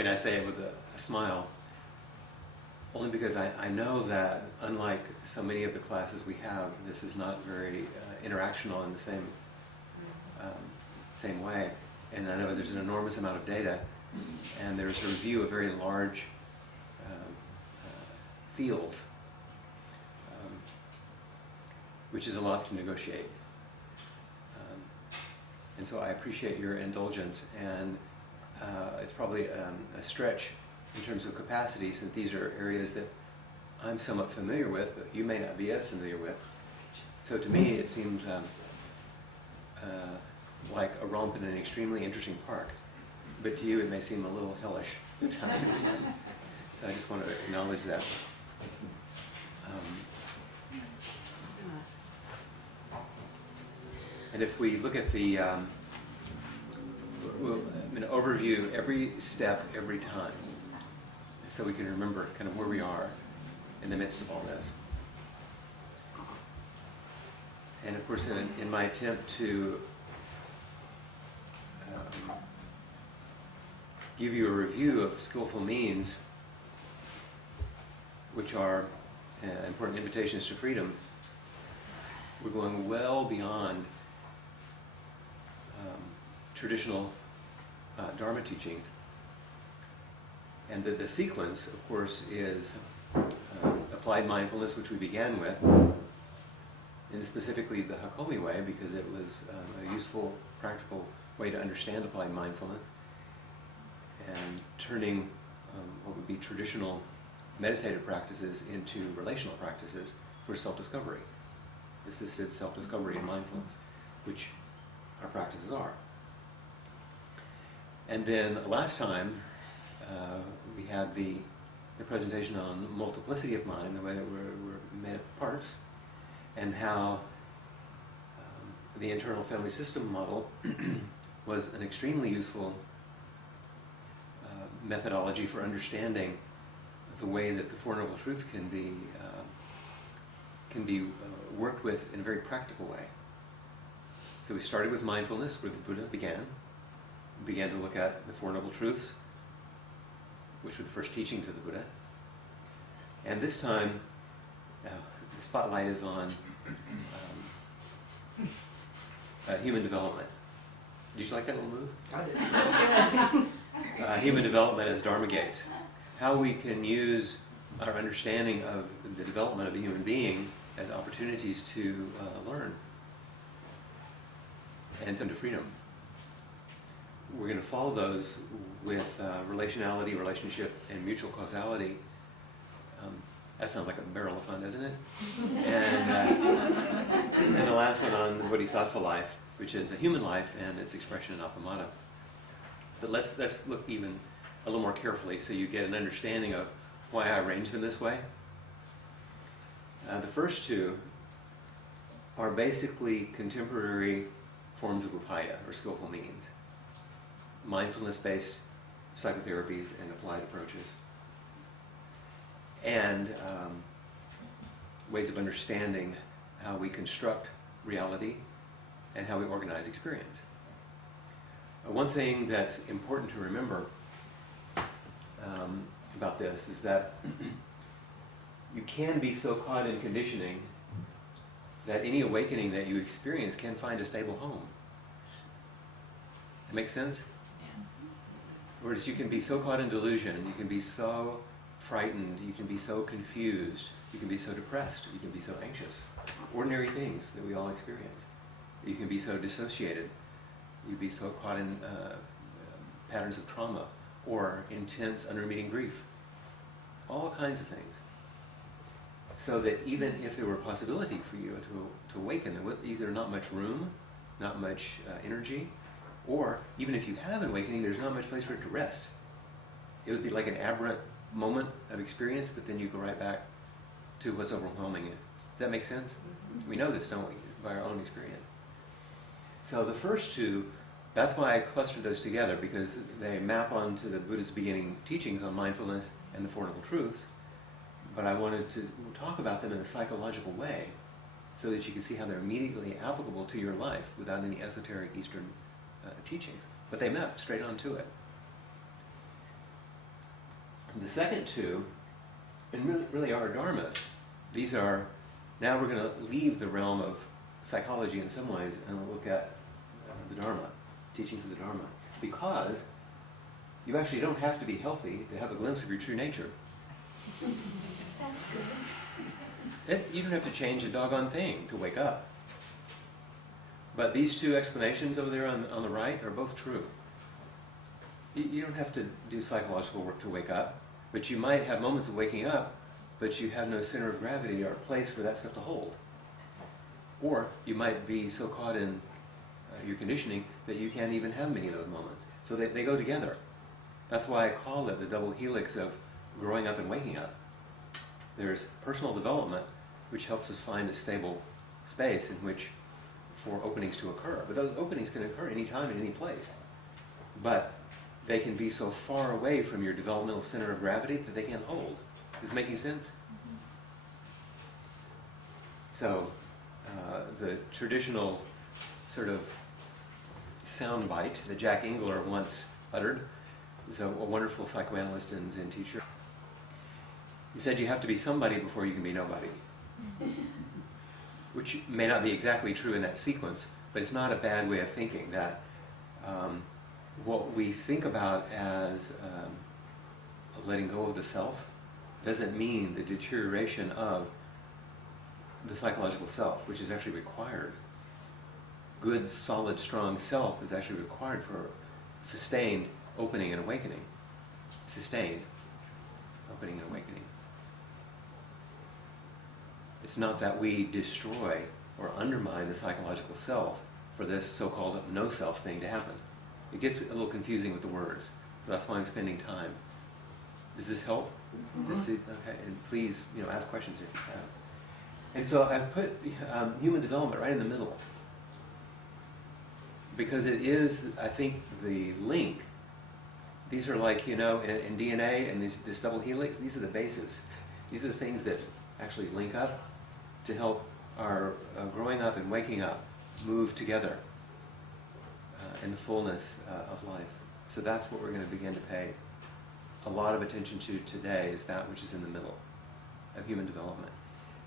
mean, I say it with a smile, only because I know that unlike so many of the classes we have, this is not very interactional in the same way. And I know there's an enormous amount of data, and there's a review of very large fields, which is a lot to negotiate. And so I appreciate your indulgence, and it's probably a stretch in terms of capacity, since these are areas that I'm somewhat familiar with, but you may not be as familiar with. So to me, it seems like a romp in an extremely interesting park. But to you, it may seem a little hellish at times. So I just want to acknowledge that. And if we look at the overview every step, every time, so we can remember kind of where we are in the midst of all this. And of course, in my attempt to give you a review of skillful means, which are important invitations to freedom, we're going well beyond traditional Dharma teachings. And the sequence, of course, is applied mindfulness, which we began with, and specifically the Hakomi way, because it was a useful, practical way to understand applied mindfulness, and turning what would be traditional meditative practices into relational practices for self-discovery. Assisted self-discovery and mindfulness, which our practices are. And then last time, we had the presentation on multiplicity of mind, the way that we're made of parts, and how the internal family system model was an extremely useful methodology for understanding the way that the Four Noble Truths can be worked with in a very practical way. So we started with mindfulness, where the Buddha began. We began to look at the Four Noble Truths, which were the first teachings of the Buddha. And this time, the spotlight is on human development. Did you like that little move? I did. Human development as Dharma gates. How we can use our understanding of the development of a human being as opportunities to learn and to freedom. We're going to follow those with relationality, relationship, and mutual causality. That sounds like a barrel of fun, doesn't it? And the last one on the Bodhisattva life, which is a human life and its expression in appamada. But let's look even a little more carefully so you get an understanding of why I arranged them this way. The first two are basically contemporary forms of upaya, or skillful means. Mindfulness-based psychotherapies and applied approaches. And ways of understanding how we construct reality and how we organize experience. One thing that's important to remember about this is that you can be so caught in conditioning that any awakening that you experience can find a stable home. That makes sense? Yeah. Whereas you can be so caught in delusion, you can be so frightened, you can be so confused, you can be so depressed, you can be so anxious. Ordinary things that we all experience. You can be so dissociated, you can be so caught in patterns of trauma or intense unremitting grief. All kinds of things. So that even if there were a possibility for you to awaken, there was either not much room, not much energy, or even if you have an awakening, there's not much place for it to rest. It would be like an aberrant moment of experience, but then you go right back to what's overwhelming it. Does that make sense? We know this, don't we, by our own experience. So the first two, that's why I clustered those together, because they map onto the Buddha's beginning teachings on mindfulness and the Four Noble Truths. But I wanted to talk about them in a psychological way so that you can see how they're immediately applicable to your life without any esoteric Eastern teachings. But they map straight onto it. The second two, and really are dharmas. These are, now we're going to leave the realm of psychology in some ways and look at the Dharma, teachings of the Dharma. Because you actually don't have to be healthy to have a glimpse of your true nature. That's good. You don't have to change a doggone thing to wake up. But these two explanations over there on the right are both true. You don't have to do psychological work to wake up, but you might have moments of waking up, but you have no center of gravity or place for that stuff to hold. Or you might be so caught in your conditioning that you can't even have many of those moments. So they go together. That's why I call it the double helix of growing up and waking up. There's personal development, which helps us find a stable space in which for openings to occur. But those openings can occur anytime and any place. But they can be so far away from your developmental center of gravity that they can't hold. Is it making sense? Mm-hmm. So the traditional sort of soundbite that Jack Engler once uttered, he's a wonderful psychoanalyst and Zen teacher. He said you have to be somebody before you can be nobody. Which may not be exactly true in that sequence, but it's not a bad way of thinking. That what we think about as letting go of the self doesn't mean the deterioration of the psychological self, which is actually required. Good, solid, strong self is actually required for sustained opening and awakening. Sustained opening and awakening. It's not that we destroy or undermine the psychological self for this so-called no-self thing to happen. It gets a little confusing with the words. That's why I'm spending time. Does this help? Mm-hmm. Okay, and please, ask questions if you have. And so I've put human development right in the middle, because it is, I think, the link. These are like, in DNA and this double helix, these are the bases. These are the things that actually link up to help our growing up and waking up move together in the fullness of life. So that's what we're going to begin to pay a lot of attention to today, is that which is in the middle of human development.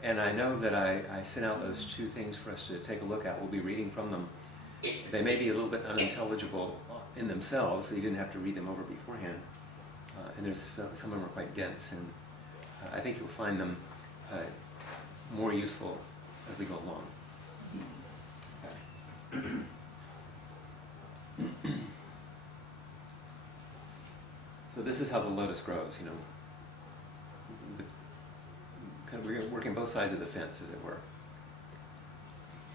And I know that I sent out those two things for us to take a look at. We'll be reading from them. They may be a little bit unintelligible in themselves, so you didn't have to read them over beforehand. And there's some of them are quite dense, and I think you'll find them more useful as we go along. Okay. So this is how the lotus grows, We're working both sides of the fence, as it were,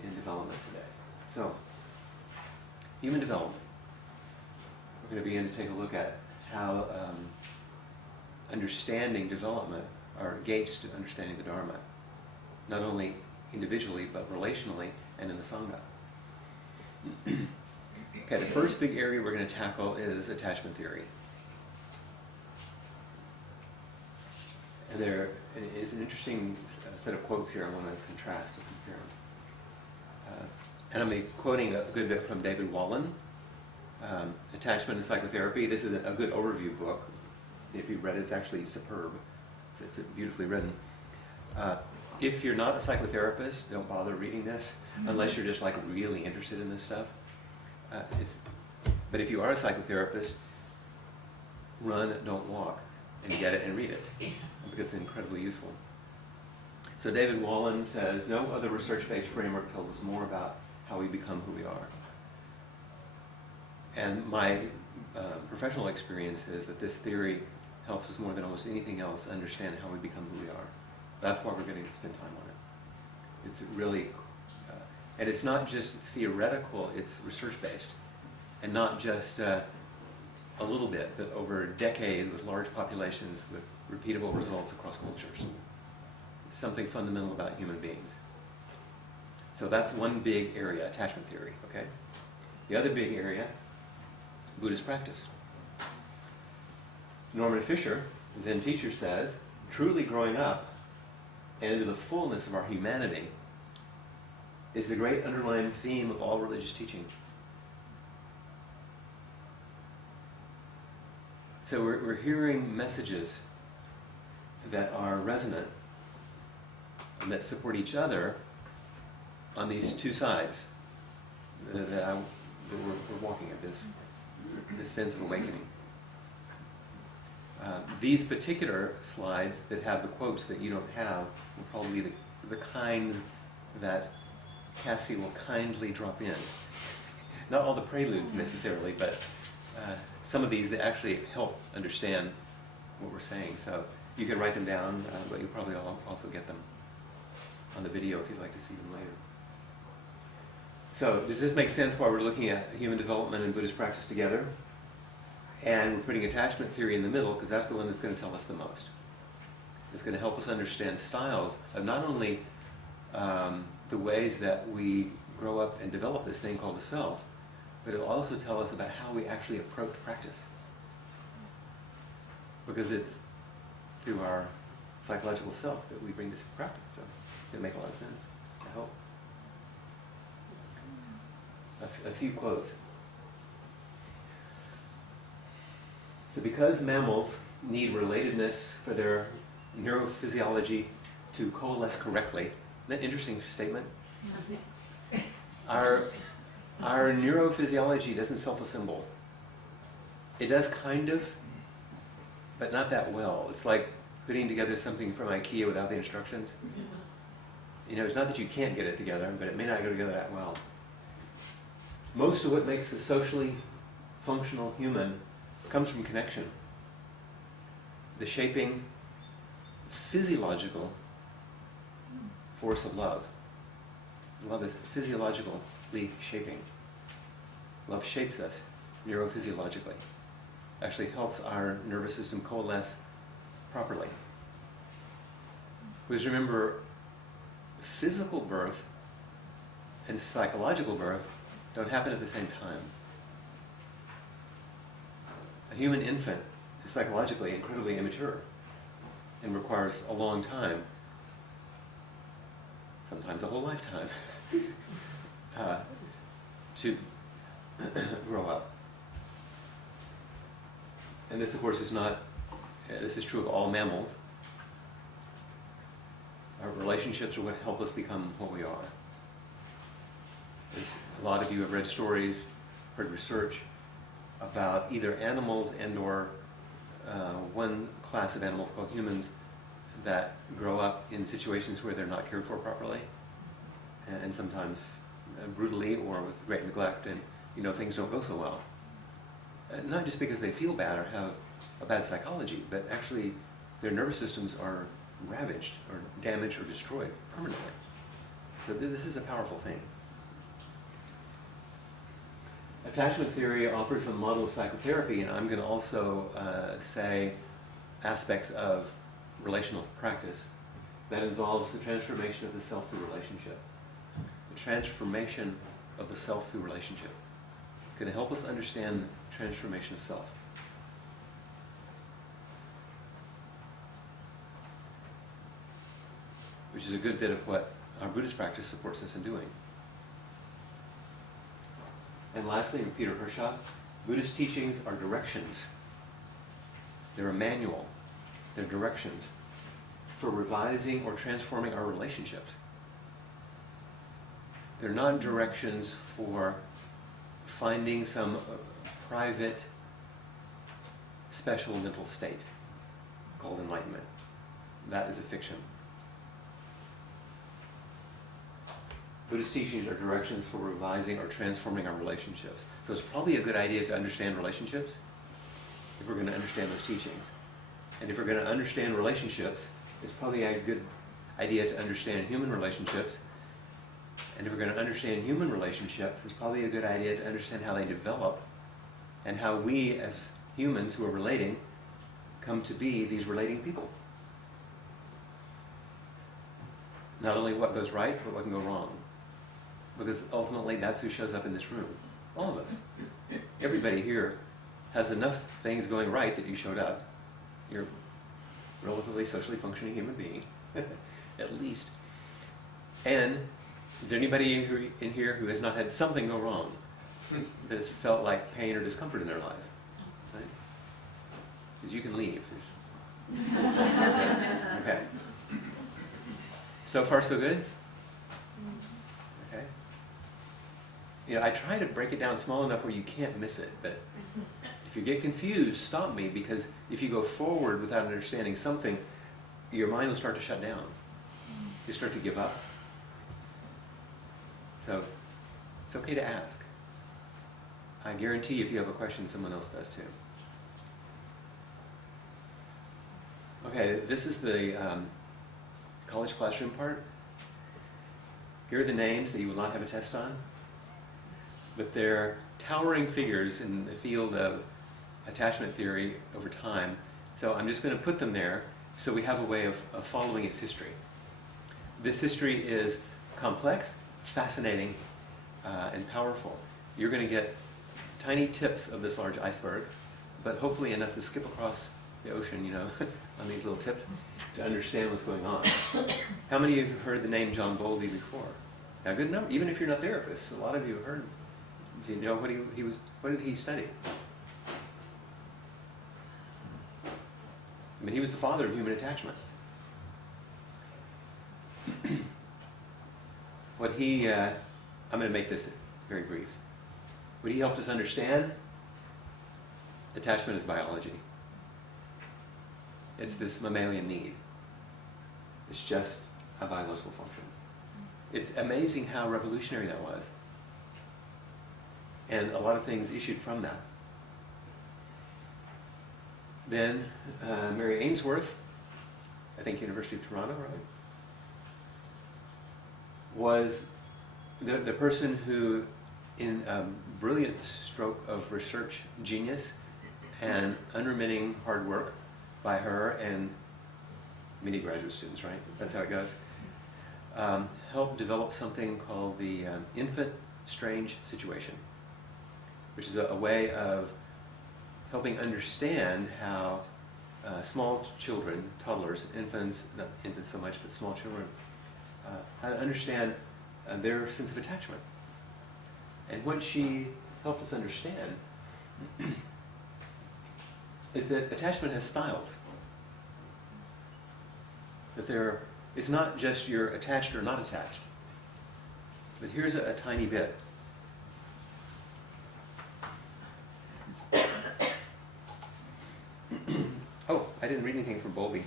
in development today. So, human development. We're going to begin to take a look at how understanding development are gates to understanding the Dharma, not only individually, but relationally and in the Sangha. Okay, the first big area we're going to tackle is attachment theory. And there is an interesting set of quotes here I want to contrast and compare. And I'm quoting a good bit from David Wallen, Attachment and Psychotherapy. This is a good overview book. If you've read it, it's actually superb. It's beautifully written. If you're not a psychotherapist, don't bother reading this, unless you're just really interested in this stuff. But if you are a psychotherapist, run, don't walk, and get it and read it, because it's incredibly useful. So David Wallen says, no other research-based framework tells us more about how we become who we are. And my professional experience is that this theory helps us more than almost anything else understand how we become who we are. That's why we're going to spend time on it. It's really, and it's not just theoretical, it's research-based. And not just a little bit, but over decades with large populations with repeatable results across cultures. Something fundamental about human beings. So that's one big area, attachment theory, okay? The other big area, Buddhist practice. Norman Fisher, the Zen teacher, says, truly growing up and into the fullness of our humanity is the great underlying theme of all religious teaching. So we're hearing messages that are resonant and that support each other on these two sides that we're walking at this fence of awakening. These particular slides that have the quotes that you don't have will probably be the kind that Cassie will kindly drop in. Not all the preludes necessarily, but some of these that actually help understand what we're saying. So you can write them down, but you'll probably also get them on the video if you'd like to see them later. So does this make sense why we're looking at human development and Buddhist practice together? And we're putting attachment theory in the middle because that's the one that's going to tell us the most. It's going to help us understand styles of not only the ways that we grow up and develop this thing called the self, but it'll also tell us about how we actually approach practice. Because it's through our psychological self that we bring this practice. So it's going to make a lot of sense, I hope. A few quotes. So because mammals need relatedness for their neurophysiology to coalesce correctly, isn't that an interesting statement? Our neurophysiology doesn't self-assemble. It does kind of, but not that well. It's like putting together something from IKEA without the instructions. You know, it's not that you can't get it together, but it may not go together that well. Most of what makes a socially functional human comes from connection. The shaping, physiological force of love. Love is physiologically shaping. Love shapes us neurophysiologically. Actually helps our nervous system coalesce properly. Because remember, physical birth and psychological birth don't happen at the same time. A human infant is psychologically incredibly immature and requires a long time, sometimes a whole lifetime, to grow up. And this, of course, is not, this is true of all mammals. Our relationships are what help us become what we are. A lot of you have read stories, heard research about either animals and or one class of animals called humans that grow up in situations where they're not cared for properly, and sometimes brutally or with great neglect, and things don't go so well. Not just because they feel bad or have a bad psychology, but actually their nervous systems are ravaged or damaged or destroyed permanently. So this is a powerful thing. Attachment theory offers a model of psychotherapy, and I'm going to also say aspects of relational practice that involves the transformation of the self through relationship. The transformation of the self through relationship. It's going to help us understand the transformation of self. Which is a good bit of what our Buddhist practice supports us in doing. And lastly, from Peter Hershoff, Buddhist teachings are directions. They're a manual. They're directions for revising or transforming our relationships. They're not directions for finding some private, special mental state called enlightenment. That is a fiction. Buddhist teachings are directions for revising or transforming our relationships. So it's probably a good idea to understand relationships if we're going to understand those teachings. And if we're going to understand relationships, it's probably a good idea to understand human relationships. And if we're going to understand human relationships, it's probably a good idea to understand how they develop and how we as humans who are relating come to be these relating people. Not only what goes right, but what can go wrong. Because ultimately that's who shows up in this room. All of us. Everybody here has enough things going right that you showed up. You're a relatively socially functioning human being, at least. And is there anybody in here who has not had something go wrong that has felt like pain or discomfort in their life? Right? Because you can leave. Okay. So far, so good? Okay. You know, I try to break it down small enough where you can't miss it, but if you get confused, stop me, because if you go forward without understanding something, your mind will start to shut down. You start to give up. So, it's okay to ask. I guarantee if you have a question, someone else does too. Okay, this is the college classroom part. Here are the names that you will not have a test on, but they're towering figures in the field of attachment theory over time. So I'm just going to put them there so we have a way of following its history. This history is complex, fascinating, and powerful. You're going to get tiny tips of this large iceberg, but hopefully enough to skip across the ocean, you know, on these little tips to understand what's going on. How many of you have heard the name John Bowlby before? Now, a good number, even if you're not therapists, a lot of you have heard him. Do you know what he was? What did he study? I mean, he was the father of human attachment. What he, I'm going to make this very brief. What he helped us understand, attachment is biology. It's this mammalian need. It's just a biological function. It's amazing how revolutionary that was. And a lot of things issued from that. Then Mary Ainsworth, I think University of Toronto, right? Was the person who, in a brilliant stroke of research genius and unremitting hard work by her and many graduate students, right? That's how it goes. Helped develop something called the infant strange situation, which is a way of helping understand how small children, toddlers, infants, not infants so much, but small children, how to understand their sense of attachment. And what she helped us understand is that attachment has styles. That it's not just you're attached or not attached. But here's a tiny bit. Oh, I didn't read anything from Bowlby.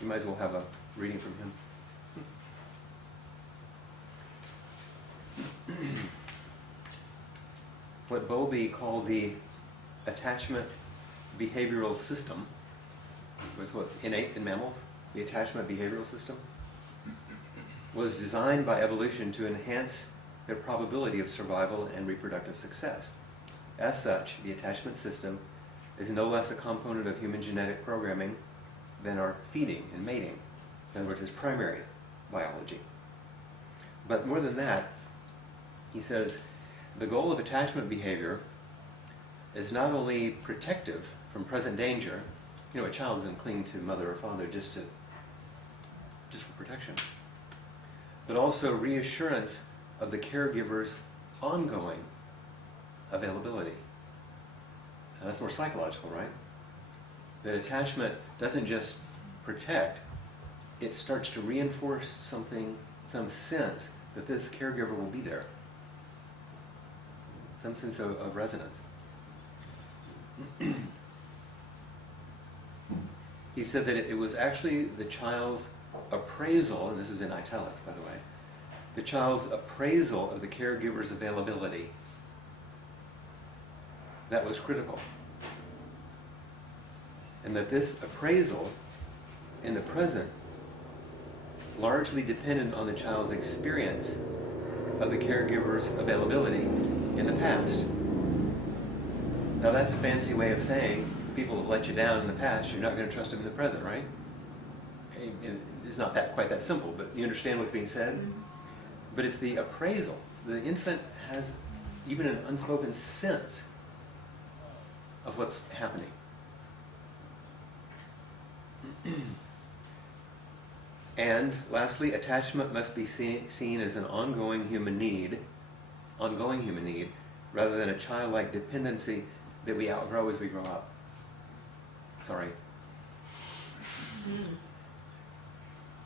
You might as well have a reading from him. What Bowlby called the attachment behavioral system was what's innate in mammals. The attachment behavioral system was designed by evolution to enhance their probability of survival and reproductive success. As such, the attachment system is no less a component of human genetic programming than our feeding and mating. In other words, it's primary biology. But more than that, he says, the goal of attachment behavior is not only protective from present danger. You know, a child doesn't cling to mother or father just for protection, but also reassurance of the caregiver's ongoing availability. Now, that's more psychological, right? That attachment doesn't just protect, it starts to reinforce something, some sense that this caregiver will be there. Some sense of resonance. He said that it was actually the child's appraisal, and this is in italics, by the way, the child's appraisal of the caregiver's availability that was critical. And that this appraisal in the present largely depended on the child's experience of the caregiver's availability in the past. Now that's a fancy way of saying people have let you down in the past, you're not going to trust them in the present, right? It's not quite that simple, but you understand what's being said? But it's the appraisal. So the infant has even an unspoken sense of what's happening. And lastly, attachment must be seen as an ongoing human need, rather than a childlike dependency that we outgrow as we grow up. Sorry.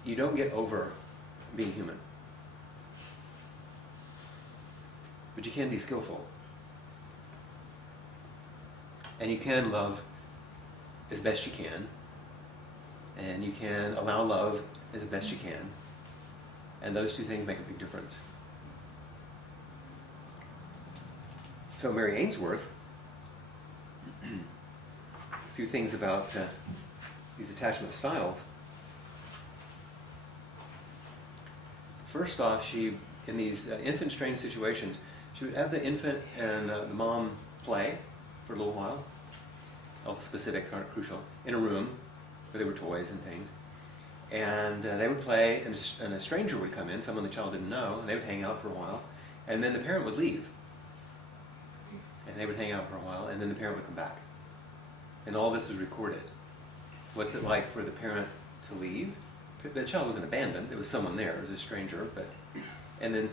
You don't get over being human. But you can be skillful. And you can love as best you can. And you can allow love as best you can. And those two things make a big difference. So Mary Ainsworth, a few things about these attachment styles. First off, in these infant strain situations, she would have the infant and the mom play for a little while. All the specifics aren't crucial. In a room where there were toys and things. And they would play, and a stranger would come in, someone the child didn't know, and they would hang out for a while. And then the parent would leave. And they would hang out for a while, and then the parent would come back. And all this was recorded. What's it like for the parent to leave? The child wasn't abandoned. There was someone there. It was a stranger. And then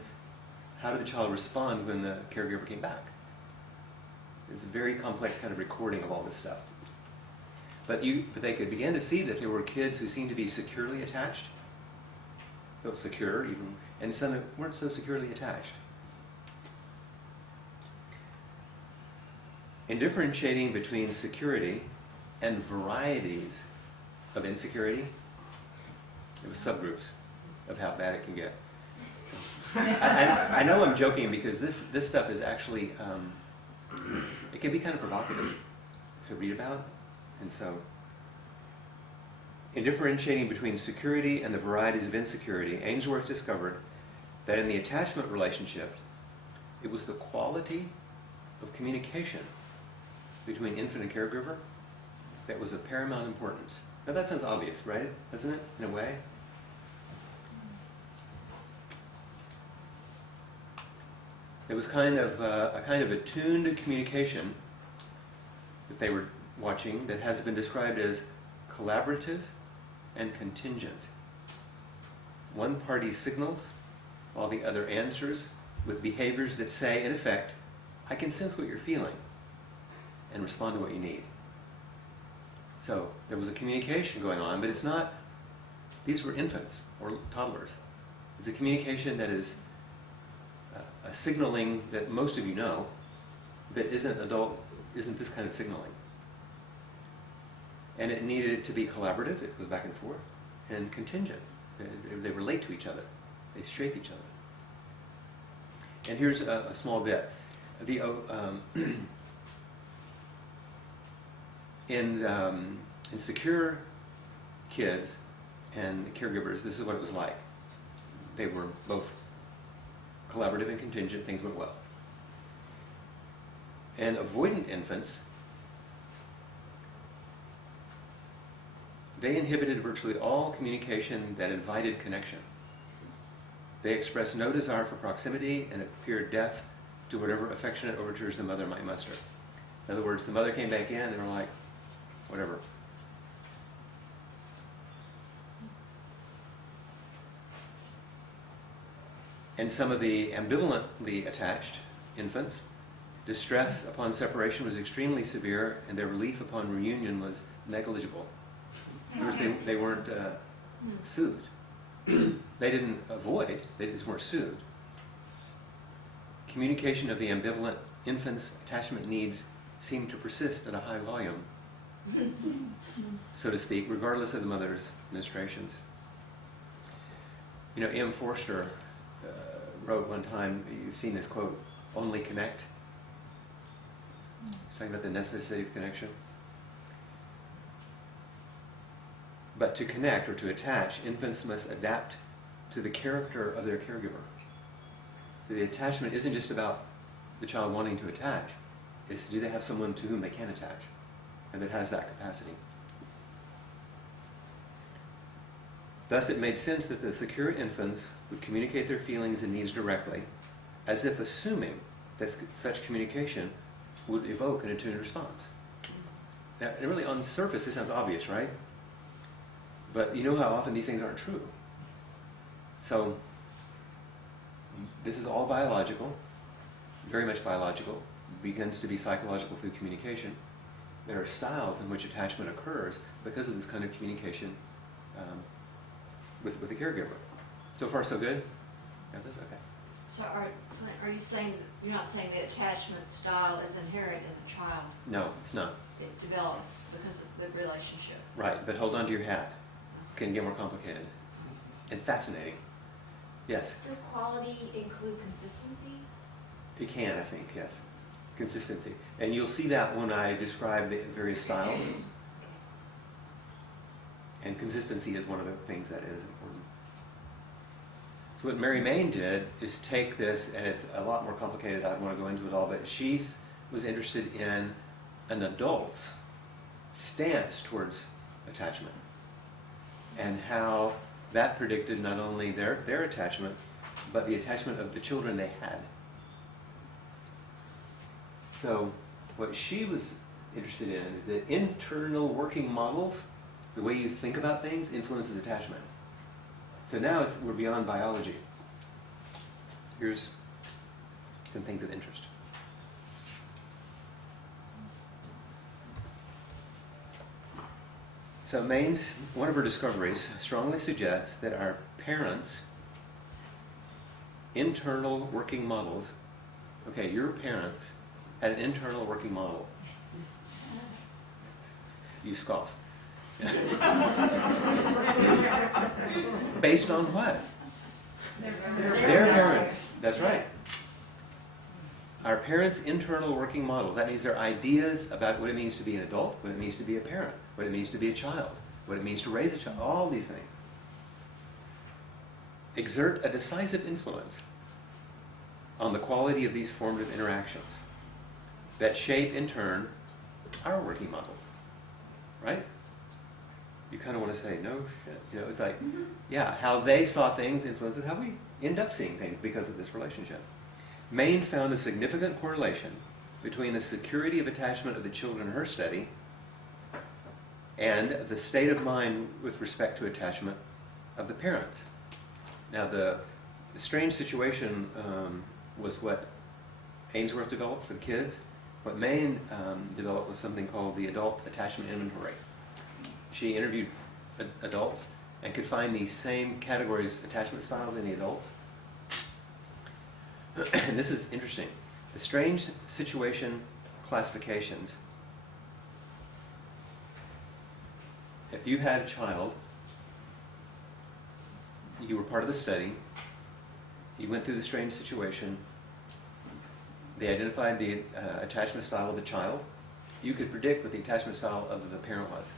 how did the child respond when the caregiver came back? It's a very complex kind of recording of all this stuff. But they could begin to see that there were kids who seemed to be securely attached. Felt secure, even, and some that weren't so securely attached. In differentiating between security and varieties of insecurity, there were subgroups of how bad it can get. I know I'm joking because this stuff is actually, it can be kind of provocative to read about. And so, in differentiating between security and the varieties of insecurity, Ainsworth discovered that in the attachment relationship, it was the quality of communication between infant and caregiver that was of paramount importance. Now that sounds obvious, right? Doesn't it, in a way? It was a kind of attuned communication that they were watching that has been described as collaborative and contingent. One party signals while the other answers with behaviors that say, in effect, I can sense what you're feeling and respond to what you need. So there was a communication going on, but it's not, these were infants or toddlers. It's a communication that is a signaling that most of you know that isn't this kind of signaling. And it needed to be collaborative, it goes back and forth, and contingent. They relate to each other. They shape each other. And here's a small bit. In secure kids and caregivers, this is what it was like. They were both collaborative and contingent, things went well. And avoidant infants, they inhibited virtually all communication that invited connection. They expressed no desire for proximity and appeared deaf to whatever affectionate overtures the mother might muster. In other words, the mother came back in and they were like, whatever. And some of the ambivalently attached infants, distress upon separation was extremely severe and their relief upon reunion was negligible. In other words, they weren't soothed. They didn't avoid, they just weren't soothed. Communication of the ambivalent infant's attachment needs seemed to persist at a high volume, so to speak, regardless of the mother's ministrations. You know, M. Forster wrote one time, you've seen this quote, "Only connect." It's talking about the necessity of connection. But to connect or to attach, infants must adapt to the character of their caregiver. The attachment isn't just about the child wanting to attach. It's do they have someone to whom they can attach and that has that capacity. Thus, it made sense that the secure infants would communicate their feelings and needs directly, as if assuming that such communication would evoke an attuned response. Now, and really, on the surface, this sounds obvious, right? But you know how often these things aren't true. So, this is all biological, very much biological, begins to be psychological through communication. There are styles in which attachment occurs because of this kind of communication with the caregiver. So far, so good? Got this? Okay. So are you saying, you're not saying the attachment style is inherent in the child? No, it's not. It develops because of the relationship. Right, but hold on to your hat. It can get more complicated and fascinating. Yes? Does quality include consistency? It can, I think, yes. Consistency. And you'll see that when I describe the various styles. And consistency is one of the things that is important. So what Mary Main did is take this, and it's a lot more complicated, I don't want to go into it all, but she was interested in an adult's stance towards attachment and how that predicted not only their attachment, but the attachment of the children they had. So what she was interested in is that internal working models, the way you think about things, influences attachment. So now we're beyond biology. Here's some things of interest. So Main's, one of her discoveries, strongly suggests that our parents' internal working models, okay, your parents had an internal working model. You scoff. Based on what? Their parents. That's right. Our parents' internal working models. That means their ideas about what it means to be an adult, what it means to be a parent, what it means to be a child, what it means to raise a child, all these things exert a decisive influence on the quality of these formative interactions that shape, in turn, our working models. Right? You kind of want to say, no shit. You know, it's like, yeah, how they saw things influences how we end up seeing things because of this relationship. Main found a significant correlation between the security of attachment of the children in her study and the state of mind with respect to attachment of the parents. Now, the strange situation was what Ainsworth developed for the kids. What Main developed was something called the Adult Attachment Inventory. She interviewed adults and could find these same categories, attachment styles in the adults. And this is interesting. The strange situation classifications. If you had a child, you were part of the study, you went through the strange situation, they identified the attachment style of the child, you could predict what the attachment style of the parent was.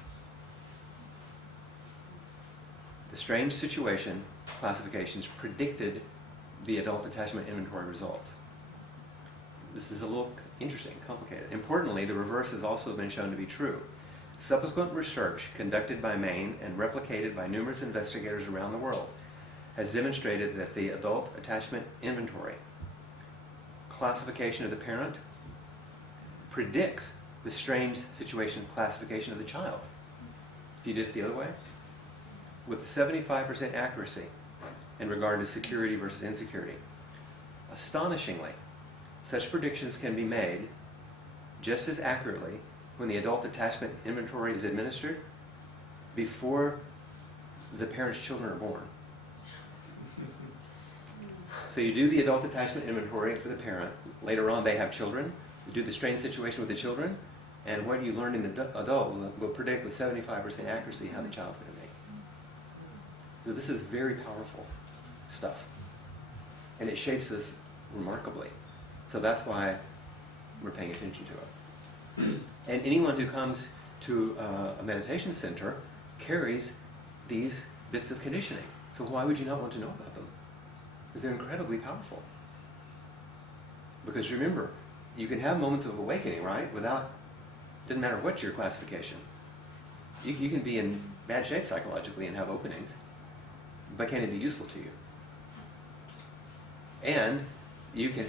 The strange situation classifications predicted the adult attachment inventory results. This is a little interesting, complicated. Importantly, the reverse has also been shown to be true. Subsequent research conducted by Main and replicated by numerous investigators around the world has demonstrated that the adult attachment inventory classification of the parent predicts the strange situation classification of the child. If you did it the other way, with 75% accuracy in regard to security versus insecurity. Astonishingly, such predictions can be made just as accurately when the adult attachment inventory is administered before the parent's children are born. So you do the adult attachment inventory for the parent. Later on, they have children. You do the strange situation with the children, and what you learn in the adult will predict with 75% accuracy how the child's going to be. So this is very powerful stuff. And it shapes us remarkably. So that's why we're paying attention to it. And anyone who comes to a meditation center carries these bits of conditioning. So why would you not want to know about them? Because they're incredibly powerful. Because remember, you can have moments of awakening, right? Doesn't matter what your classification. You can be in bad shape psychologically and have openings, but can it be useful to you? And you can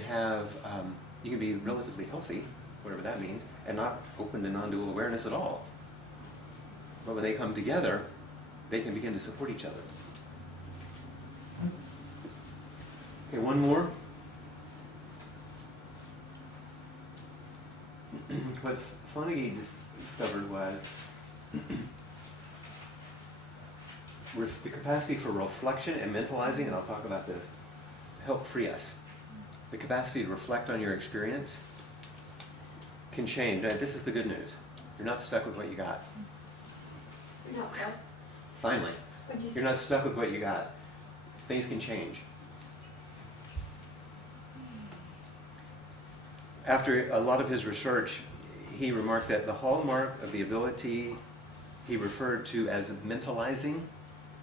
be relatively healthy, whatever that means, and not open to non-dual awareness at all. But when they come together, they can begin to support each other. Okay, one more. What Fonagy discovered was the capacity for reflection and mentalizing, and I'll talk about this, help free us. The capacity to reflect on your experience can change. Now, this is the good news. You're not stuck with what you got. You're not what? Finally. What'd you You're say? not stuck with what you got. Things can change. After a lot of his research, he remarked that the hallmark of the ability he referred to as mentalizing,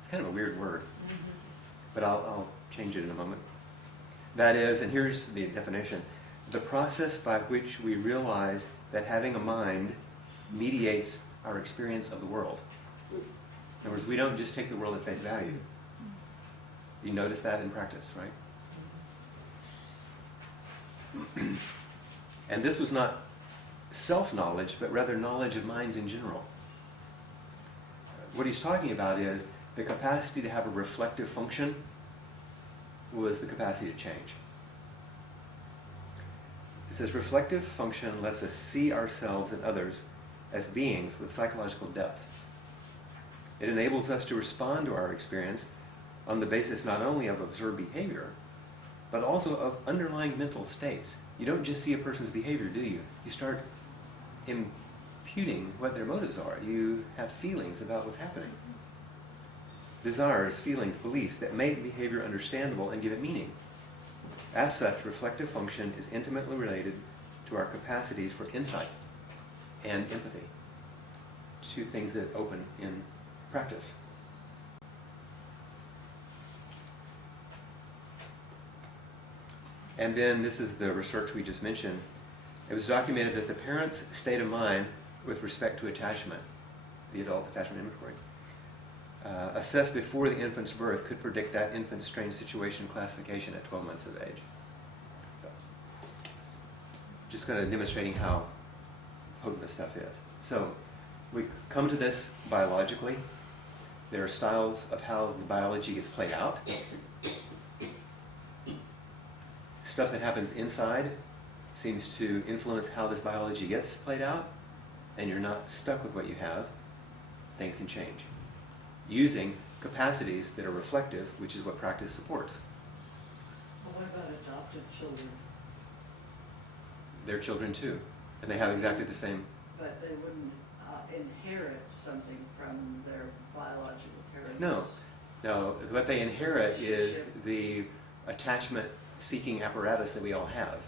it's kind of a weird word, but I'll change it in a moment. That is, and here's the definition, the process by which we realize that having a mind mediates our experience of the world. In other words, we don't just take the world at face value. You notice that in practice, right? And this was not self-knowledge, but rather knowledge of minds in general. What he's talking about is the capacity to have a reflective function was the capacity to change. It says reflective function lets us see ourselves and others as beings with psychological depth. It enables us to respond to our experience on the basis not only of observed behavior, but also of underlying mental states. You don't just see a person's behavior, do you? You start imputing what their motives are. You have feelings about what's happening. Desires, feelings, beliefs that make behavior understandable and give it meaning. As such, reflective function is intimately related to our capacities for insight and empathy, two things that open in practice. And then this is the research we just mentioned. It was documented that the parent's state of mind with respect to attachment, the adult attachment inventory, assessed before the infant's birth could predict that infant's strange situation classification at 12 months of age. So, just kind of demonstrating how potent this stuff is. So we come to this biologically. There are styles of how the biology gets played out. Stuff that happens inside seems to influence how this biology gets played out, and you're not stuck with what you have. Things can change. Using capacities that are reflective, which is what practice supports. Well, what about adopted children? They're children too, and they have exactly the same. But they wouldn't inherit something from their biological parents? No. What they inherit is the attachment-seeking apparatus that we all have.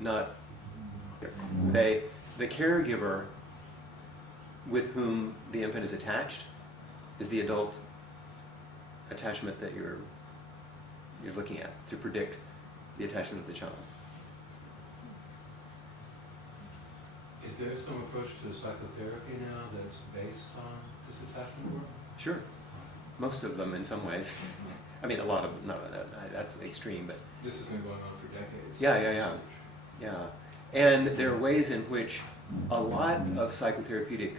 Not the caregiver with whom the infant is attached is the adult attachment that you're looking at to predict the attachment of the child. Is there some approach to psychotherapy now that's based on this attachment work? Sure. Most of them in some ways. I mean, a lot of them, no, that's extreme, but... This has been going on for decades. Yeah. And there are ways in which a lot of psychotherapeutic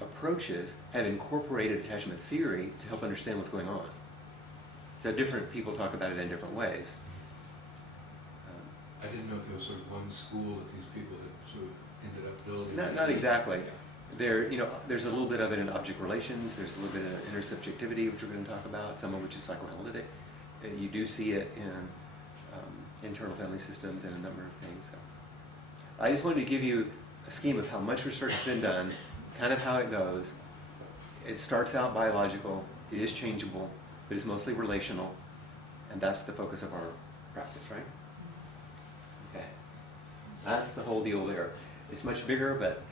approaches have incorporated attachment theory to help understand what's going on. So different people talk about it in different ways. I didn't know if there was sort of one school that these people had sort of ended up building. Not exactly. Yeah. There's a little bit of it in object relations. There's a little bit of intersubjectivity, which we're going to talk about, some of which is psychoanalytic. You do see it in internal family systems and a number of things. So I just wanted to give you a scheme of how much research has been done, kind of how it goes. It starts out biological, it is changeable, but it's mostly relational, and that's the focus of our practice, right? Okay. That's the whole deal there. It's much bigger, but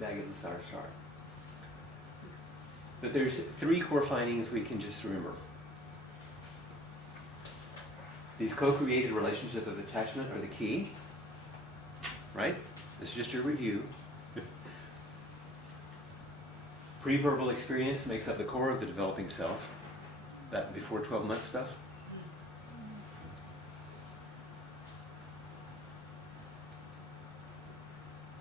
that gives us our start. But there's 3 core findings we can just remember. These co-created relationships of attachment are the key, right? This is just your review. Pre-verbal experience makes up the core of the developing self, that before 12 month stuff.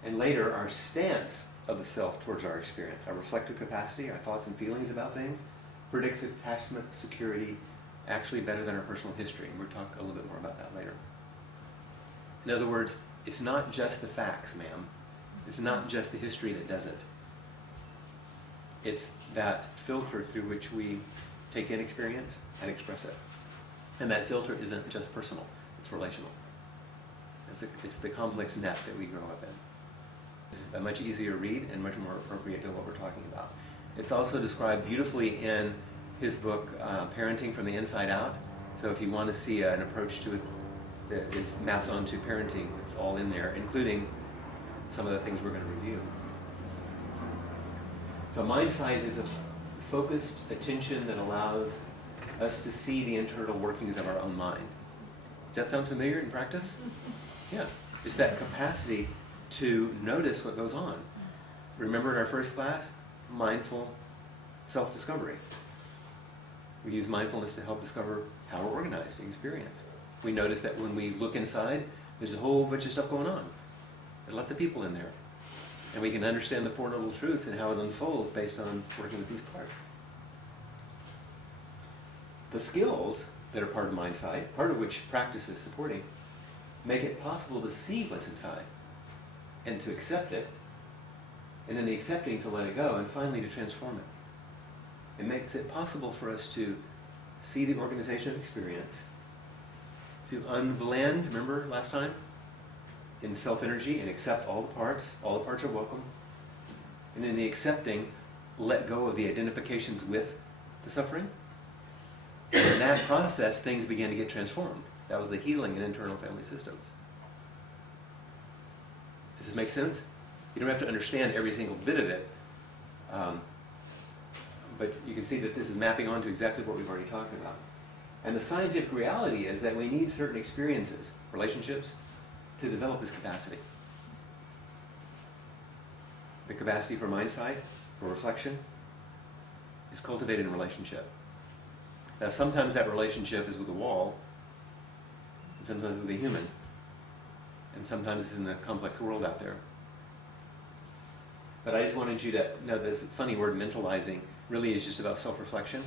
And later, our stance of the self towards our experience, our reflective capacity, our thoughts and feelings about things, predicts attachment security actually better than our personal history. And we'll talk a little bit more about that later. In other words, it's not just the facts, ma'am. It's not just the history that does it. It's that filter through which we take in experience and express it. And that filter isn't just personal, it's relational. It's the complex net that we grow up in. It's a much easier read and much more appropriate to what we're talking about. It's also described beautifully in his book, Parenting from the Inside Out. So if you want to see an approach to it that is mapped onto parenting, it's all in there, including some of the things we're going to review. So mind sight is a focused attention that allows us to see the internal workings of our own mind. Does that sound familiar in practice? Yeah. It's that capacity to notice what goes on. Remember in our first class? Mindful self-discovery. We use mindfulness to help discover how we're organized in experience. We notice that when we look inside, there's a whole bunch of stuff going on. There's lots of people in there. And we can understand the Four Noble Truths and how it unfolds based on working with these parts. The skills that are part of mind sight, part of which practice is supporting, make it possible to see what's inside and to accept it, and in the accepting to let it go, and finally to transform it. It makes it possible for us to see the organization of experience, to unblend, remember last time, in self-energy and accept all the parts are welcome, and in the accepting, let go of the identifications with the suffering. And in that process, things began to get transformed. That was the healing in internal family systems. Does this make sense? You don't have to understand every single bit of it, but you can see that this is mapping onto exactly what we've already talked about. And the scientific reality is that we need certain experiences, relationships, to develop this capacity. The capacity for mind sight, for reflection, is cultivated in relationship. Now sometimes that relationship is with a wall, and sometimes with a human, and sometimes it's in the complex world out there. But I just wanted you to know this funny word, mentalizing, really is just about self-reflection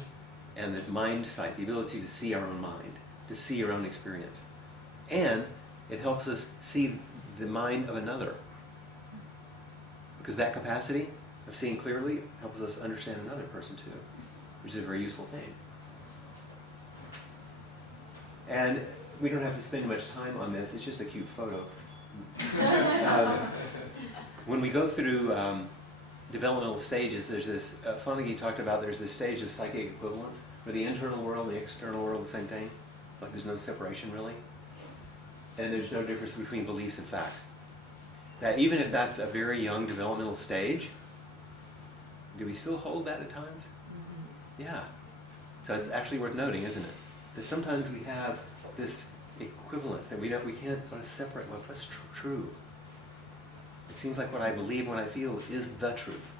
and the mind sight, the ability to see our own mind, to see our own experience. And it helps us see the mind of another. Because that capacity of seeing clearly helps us understand another person too, which is a very useful thing. And we don't have to spend much time on this, it's just a cute photo. When we go through developmental stages, there's this, Fonagy talked about there's this stage of psychic equivalence, where the internal world and the external world are the same thing. Like there's no separation really. And there's no difference between beliefs and facts. That even if that's a very young developmental stage, do we still hold that at times? Mm-hmm. Yeah. So it's actually worth noting, isn't it? That sometimes we have this equivalence that we can't separate what's true. It seems like what I believe, what I feel is the truth.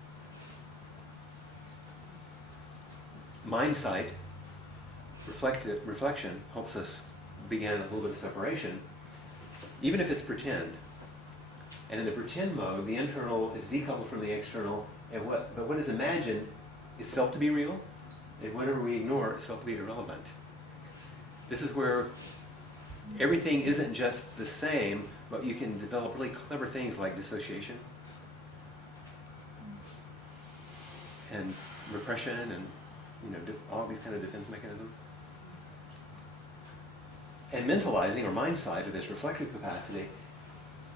Mind sight, reflection, helps us begin a little bit of separation, even if it's pretend. And in the pretend mode, the internal is decoupled from the external, but what is imagined is felt to be real, and whatever we ignore is felt to be irrelevant. This is where everything isn't just the same, but you can develop really clever things like dissociation and repression and all these kind of defense mechanisms. And mentalizing, or mind sight, or this reflective capacity,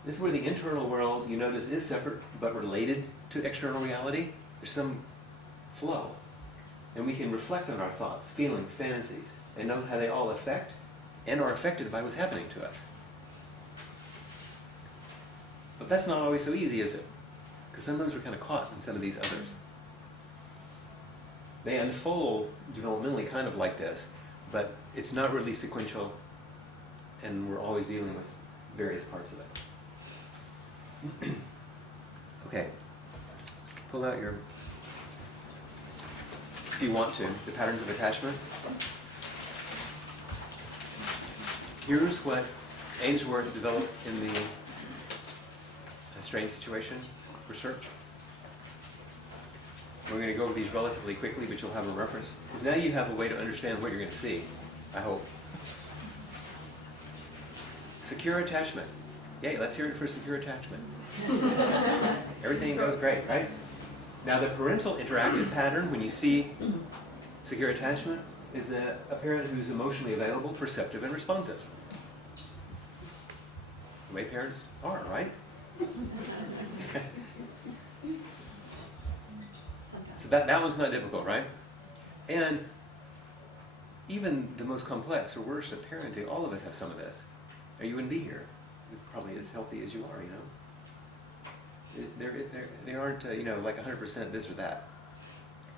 this is where the internal world, you notice, is separate but related to external reality. There's some flow. And we can reflect on our thoughts, feelings, fantasies, and know how they all affect and are affected by what's happening to us. But that's not always so easy, is it? Because sometimes we're kind of caught in some of these others. They unfold developmentally kind of like this, but it's not really sequential, and we're always dealing with various parts of it. Okay. Pull out your, if you want to, the patterns of attachment. Here's what Ainsworth developed in the strange situation research. We're going to go over these relatively quickly, but you'll have a reference. Because now you have a way to understand what you're going to see, I hope. Secure attachment. Yay, let's hear it for secure attachment. Everything goes great, right? Now the parental interactive pattern, when you see secure attachment, is a parent who's emotionally available, perceptive, and responsive. The way parents are, right? So that one's not difficult, right? And even the most complex or worst of parenting, all of us have some of this. Or you wouldn't be here. It's probably as healthy as you are, you know? They aren't, like 100% this or that.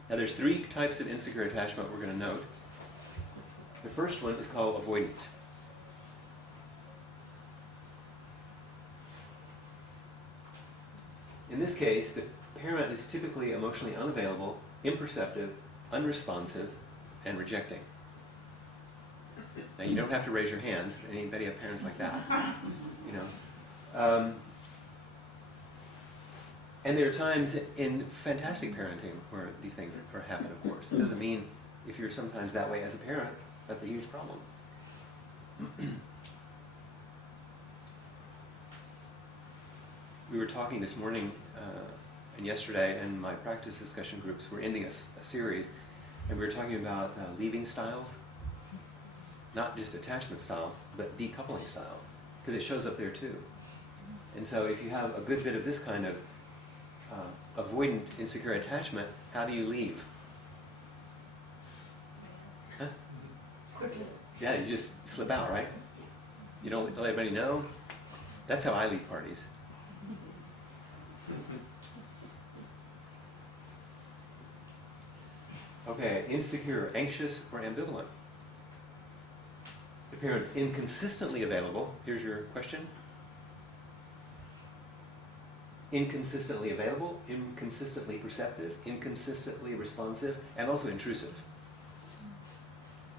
Now there's 3 types of insecure attachment we're going to note. The first one is called avoidant. In this case, the parent is typically emotionally unavailable, imperceptive, unresponsive, and rejecting. Now you don't have to raise your hands. Anybody have parents like that? You know. And there are times in fantastic parenting where these things happen, of course. It doesn't mean if you're sometimes that way as a parent, that's a huge problem. We were talking this morning and yesterday in my practice discussion groups. We're ending a series, and we were talking about leaving styles. Not just attachment styles, but decoupling styles, because it shows up there too. And so if you have a good bit of this kind of avoidant, insecure attachment, how do you leave? Huh? Quickly. Yeah, you just slip out, right? You don't let everybody know. That's how I leave parties. Okay, insecure, anxious, or ambivalent. The parent's inconsistently available. Here's your question. Inconsistently available, inconsistently perceptive, inconsistently responsive, and also intrusive.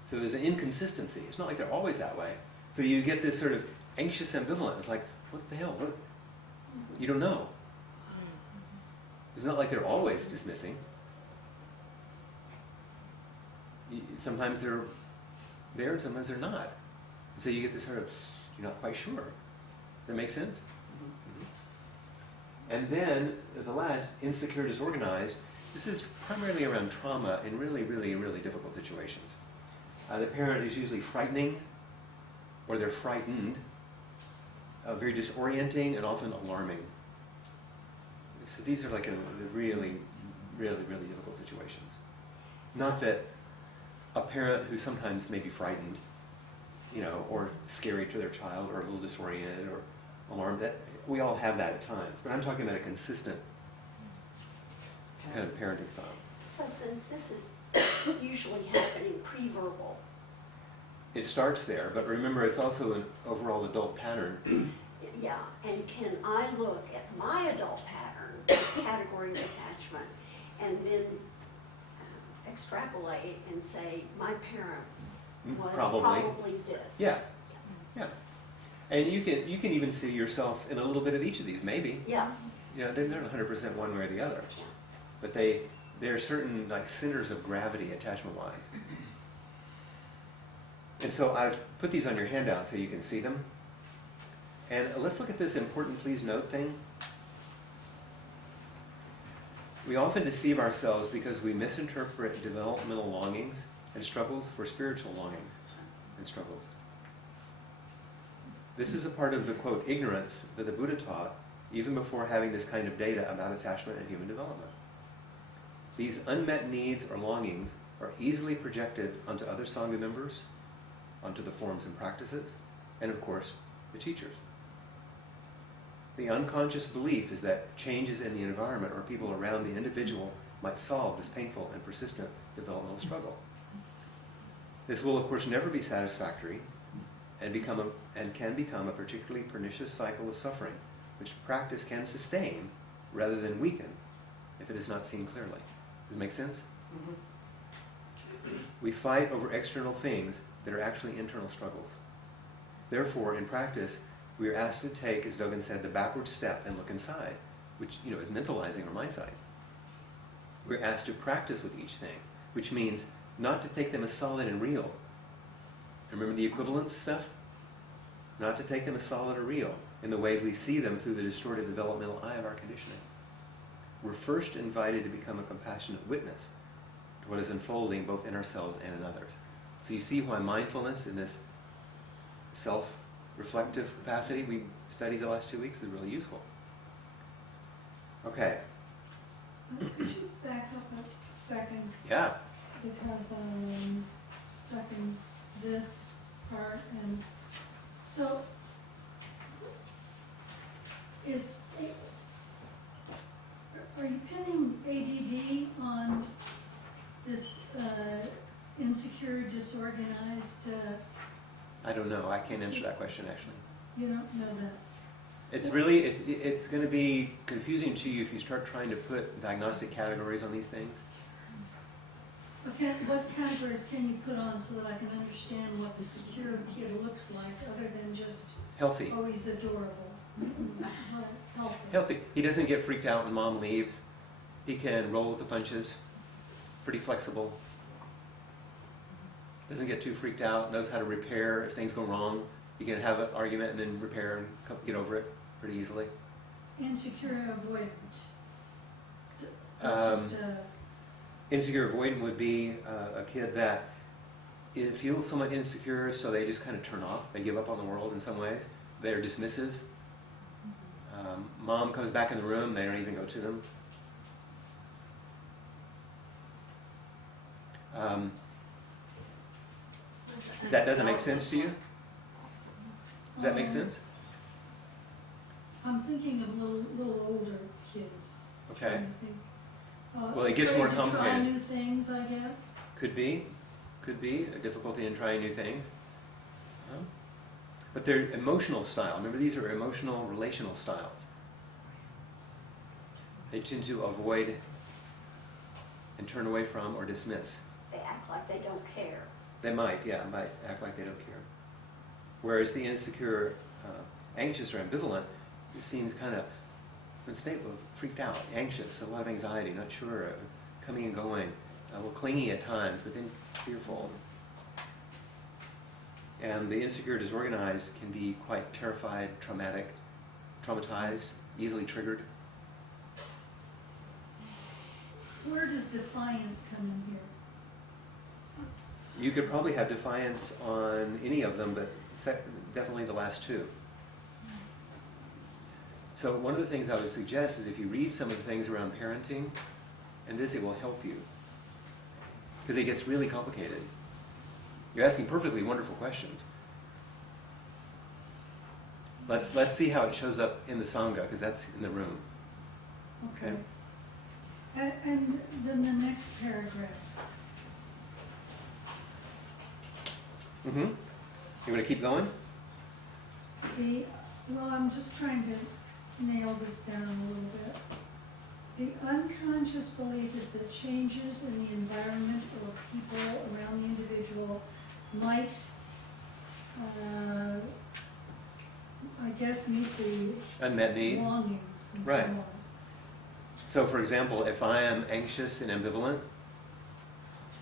So there's an inconsistency. It's not like they're always that way. So you get this sort of anxious ambivalent. It's like, what the hell? What? You don't know. It's not like they're always dismissing. Sometimes they're there and sometimes they're not. So you get this sort of, you're not quite sure. Does that make sense? Mm-hmm. And then the last, insecure, disorganized. This is primarily around trauma in really, really, really difficult situations. The parent is usually frightening, or they're frightened, very disorienting, and often alarming. So these are like really, really, really difficult situations. Not that a parent who sometimes may be frightened, or scary to their child, or a little disoriented, or alarmed, that we all have that at times. But I'm talking about a consistent kind of parenting style. So since this is usually happening pre-verbal. It starts there, but remember it's also an overall adult pattern. Yeah, and can I look at my adult pattern, this category of attachment, and then extrapolate and say, my parent was probably this. Yeah. And you can even see yourself in a little bit of each of these, maybe. Yeah. They're not 100% one way or the other. Yeah. But there are certain like centers of gravity attachment-wise. And so I've put these on your handout so you can see them. And let's look at this important please note thing. We often deceive ourselves because we misinterpret developmental longings and struggles for spiritual longings and struggles. This is a part of the, quote, ignorance that the Buddha taught even before having this kind of data about attachment and human development. These unmet needs or longings are easily projected onto other Sangha members, onto the forms and practices, and of course, the teachers. The unconscious belief is that changes in the environment or people around the individual might solve this painful and persistent developmental struggle. This will, of course, never be satisfactory and can become a particularly pernicious cycle of suffering, which practice can sustain rather than weaken if it is not seen clearly. Does it make sense? Mm-hmm. We fight over external things that are actually internal struggles. Therefore, in practice, we are asked to take, as Dogen said, the backward step and look inside, which is mentalizing or mind sight. We're asked to practice with each thing, which means not to take them as solid and real. Remember the equivalence stuff? Not to take them as solid or real in the ways we see them through the distorted developmental eye of our conditioning. we're first invited to become a compassionate witness to what is unfolding both in ourselves and in others. So you see why mindfulness in this self-reflective capacity we studied the last 2 weeks is really useful. Okay. Could you back up a second? Yeah. Because I'm stuck in this part, and so are you pinning ADD on this insecure, disorganized, I don't know. I can't answer that question, actually. you don't know that? It's going to be confusing to you if you start trying to put diagnostic categories on these things. What categories can you put on so that I can understand what the secure kid looks like, other than just, Healthy. oh, he's adorable? Healthy. Healthy. He doesn't get freaked out when mom leaves. He can roll with the punches. Pretty flexible. Doesn't get too freaked out. Knows how to repair if things go wrong. You can have an argument and then repair and get over it pretty easily. Insecure, avoidant. That's just, Insecure avoidant would be a kid that it feels somewhat insecure, so they just kind of turn off. They give up on the world in some ways. They're dismissive. Mom comes back in the room, they don't even go to them. If that doesn't make sense to you? Does that make sense? I'm thinking of little older kids. Okay. trying to think. Well, it gets more afraid to try complicated. new things, I guess. Could be a difficulty in trying new things. But they're emotional style. Remember, these are emotional, relational styles. They tend to avoid and turn away from or dismiss. They act like they don't care. They might act like they don't care. Whereas the insecure, anxious or ambivalent, it seems kind of unstable, freaked out, anxious, a lot of anxiety, not sure, coming and going, a little clingy at times, but then fearful. And the insecure, disorganized can be quite terrified, traumatized, easily triggered. Where does defiant come in here? You could probably have defiance on any of them, but definitely the last two. So one of the things I would suggest is if you read some of the things around parenting, and this, it will help you. Because it gets really complicated. You're asking perfectly wonderful questions. Let's see how it shows up in the Sangha, because that's in the room. Okay. And then the next paragraph. Mm-hmm. You want to keep going? Well, I'm just trying to nail this down a little bit. The unconscious belief is that changes in the environment or people around the individual might, I guess, meet the Unmet need. longings and Right. so on. So for example, if I am anxious and ambivalent,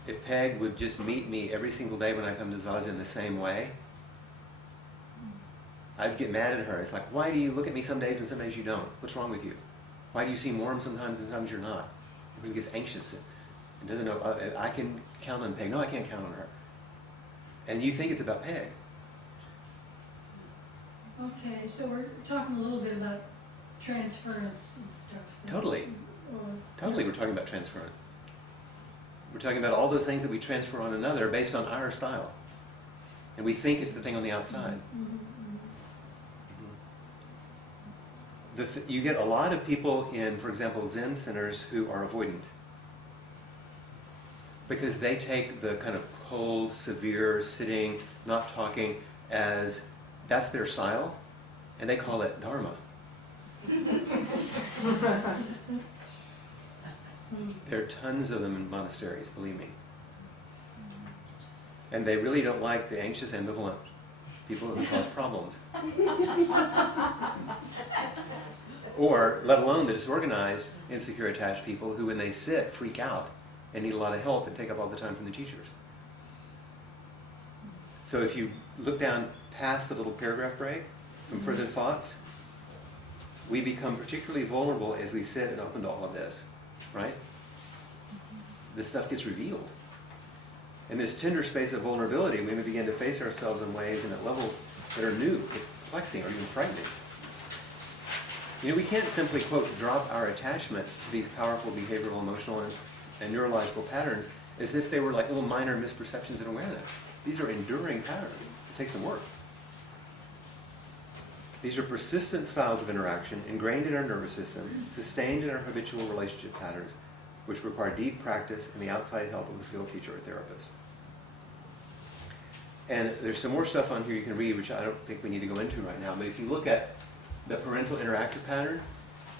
if Peg would just meet me every single day when I come to Zazen the same way, I'd get mad at her. It's like, why do you look at me some days and some days you don't? What's wrong with you? Why do you seem warm sometimes and sometimes you're not? Because gets anxious and doesn't know, I can count on Peg. No, I can't count on her. And you think it's about Peg. Okay, so we're talking a little bit about transference and stuff. then. Totally. Or, Totally, we're talking about transference. We're talking about all those things that we transfer on another based on our style. And we think it's the thing on the outside. Mhm, mhm. You get a lot of people in, for example, Zen centers who are avoidant. Because they take the kind of cold, severe, sitting, not talking as that's their style, and they call it Dharma. There are tons of them in monasteries, believe me. And they really don't like the anxious, ambivalent people who cause problems. Or, let alone the disorganized, insecure, attached people who, when they sit, freak out and need a lot of help and take up all the time from the teachers. So if you look down past the little paragraph break, some further thoughts. we become particularly vulnerable as we sit and open to all of this, right? This stuff gets revealed. In this tender space of vulnerability, we may begin to face ourselves in ways and at levels that are new, perplexing, or even frightening. You know, we can't simply, quote, drop our attachments to these powerful behavioral, emotional, and neurological patterns as if they were like little minor misperceptions in awareness. These are enduring patterns. It takes some work. These are persistent styles of interaction ingrained in our nervous system, sustained in our habitual relationship patterns, which require deep practice and the outside help of a skilled teacher or therapist. And there's some more stuff on here you can read, which I don't think we need to go into right now, but if you look at the parental interactive pattern,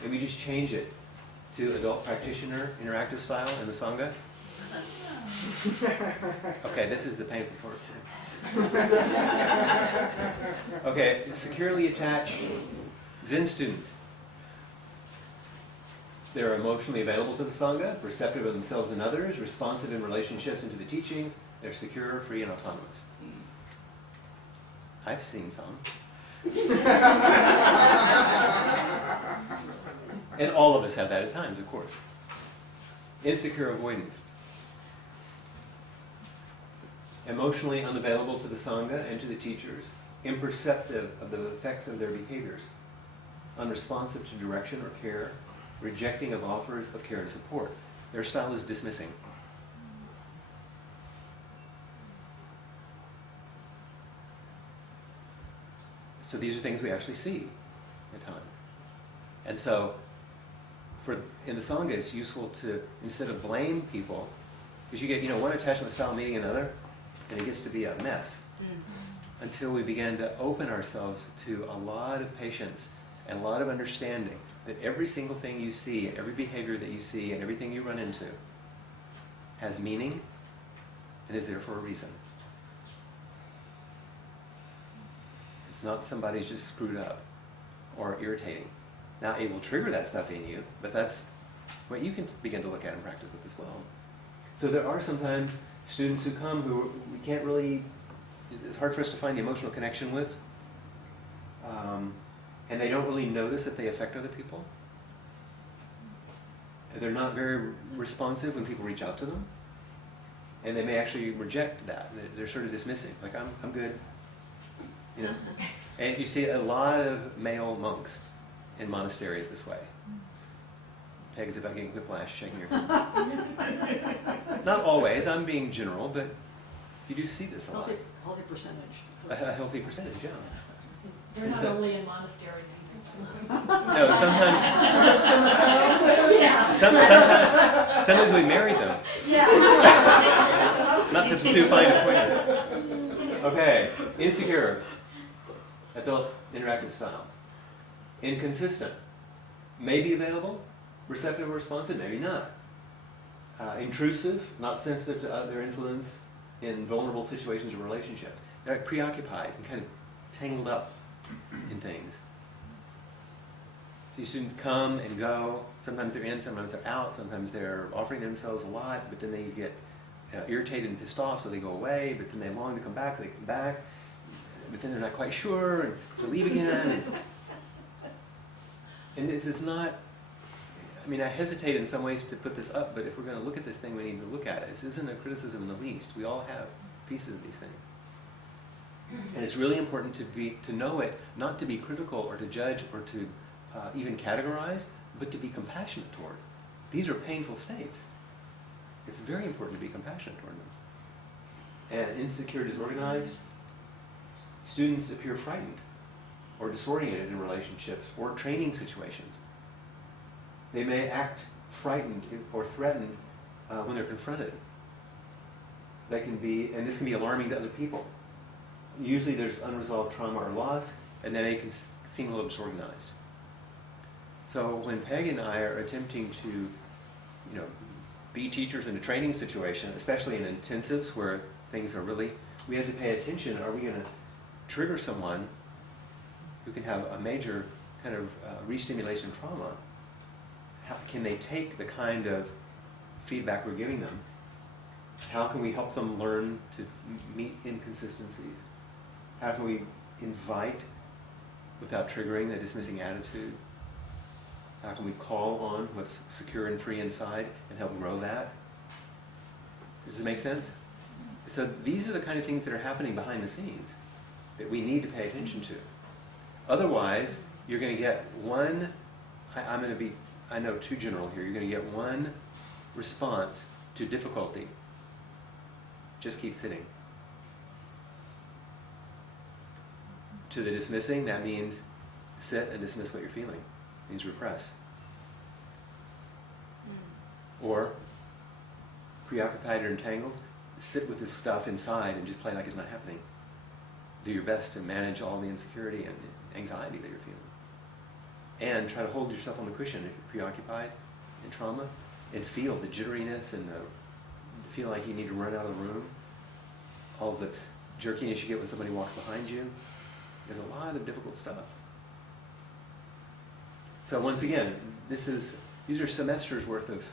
and we just change it to adult practitioner interactive style in the Sangha. Okay, this is the painful part. Okay, securely attached Zen student. They're emotionally available to the Sangha, perceptive of themselves and others, responsive in relationships and to the teachings. They're secure, free, and autonomous. I've seen some. And all of us have that at times, of course. Insecure avoidant. Emotionally unavailable to the Sangha and to the teachers, imperceptive of the effects of their behaviors, unresponsive to direction or care, rejecting of offers of care and support. Their style is dismissing. So these are things we actually see at times. And so in the Sangha, it's useful to, instead of blame people, because you get, one attachment style meeting another, and it gets to be a mess. Until we begin to open ourselves to a lot of patience and a lot of understanding that every single thing you see, and every behavior that you see, and everything you run into has meaning and is there for a reason. It's not somebody's just screwed up or irritating. Now, it will trigger that stuff in you, but that's what you can begin to look at and practice with as well. So there are sometimes students who come who we can't really, it's hard for us to find the emotional connection with, and they don't really notice that they affect other people. They're not very responsive when people reach out to them, and they may actually reject that. They're sort of dismissing, like, I'm good. And you see a lot of male monks in monasteries this way. Peg's about getting whiplash, shaking your head. Not always, I'm being general, but you do see this a lot. Healthy percentage. A healthy percentage, yeah. They're And not so- only in monasteries No, sometimes, Yeah. sometimes we married them. Not to find a point. Okay, insecure, adult interactive style. Inconsistent, maybe available, receptive or responsive, maybe not. Intrusive, not sensitive to other influence in vulnerable situations or relationships. They're preoccupied and kind of tangled up in things. So you students come and go. Sometimes they're in, sometimes they're out. Sometimes they're offering themselves a lot, but then they get irritated and pissed off, so they go away. But then they long to come back, they come back. But then they're not quite sure, and to leave again. And this is not, I hesitate in some ways to put this up, but if we're going to look at this thing, we need to look at it. This isn't a criticism in the least. We all have pieces of these things. And it's really important to know it, not to be critical or to judge or to even categorize, but to be compassionate toward. These are painful states. It's very important to be compassionate toward them. And insecure, disorganized, students appear frightened or disoriented in relationships or training situations. They may act frightened or threatened when they're confronted. That can be, and this can be alarming to other people. Usually there's unresolved trauma or loss, and then they can seem a little disorganized. So when Peg and I are attempting to, be teachers in a training situation, especially in intensives where things are really, we have to pay attention. Are we going to trigger someone who can have a major kind of re-stimulation trauma? How can they take the kind of feedback we're giving them? How can we help them learn to meet inconsistencies? How can we invite without triggering the dismissing attitude? How can we call on what's secure and free inside and help grow that? Does it make sense? So these are the kind of things that are happening behind the scenes that we need to pay attention to. Otherwise, you're going to get one, I know too general here, you're going to get one response to difficulty. Just keep sitting. To the dismissing, that means sit and dismiss what you're feeling. It means repress. Or preoccupied or entangled, sit with this stuff inside and just play like it's not happening. Do your best to manage all the insecurity and anxiety that you're feeling. And try to hold yourself on the cushion if you're preoccupied in trauma, and feel the jitteriness and the feel like you need to run out of the room. All the jerkiness you get when somebody walks behind you. There's a lot of difficult stuff. So once again, these are semesters worth of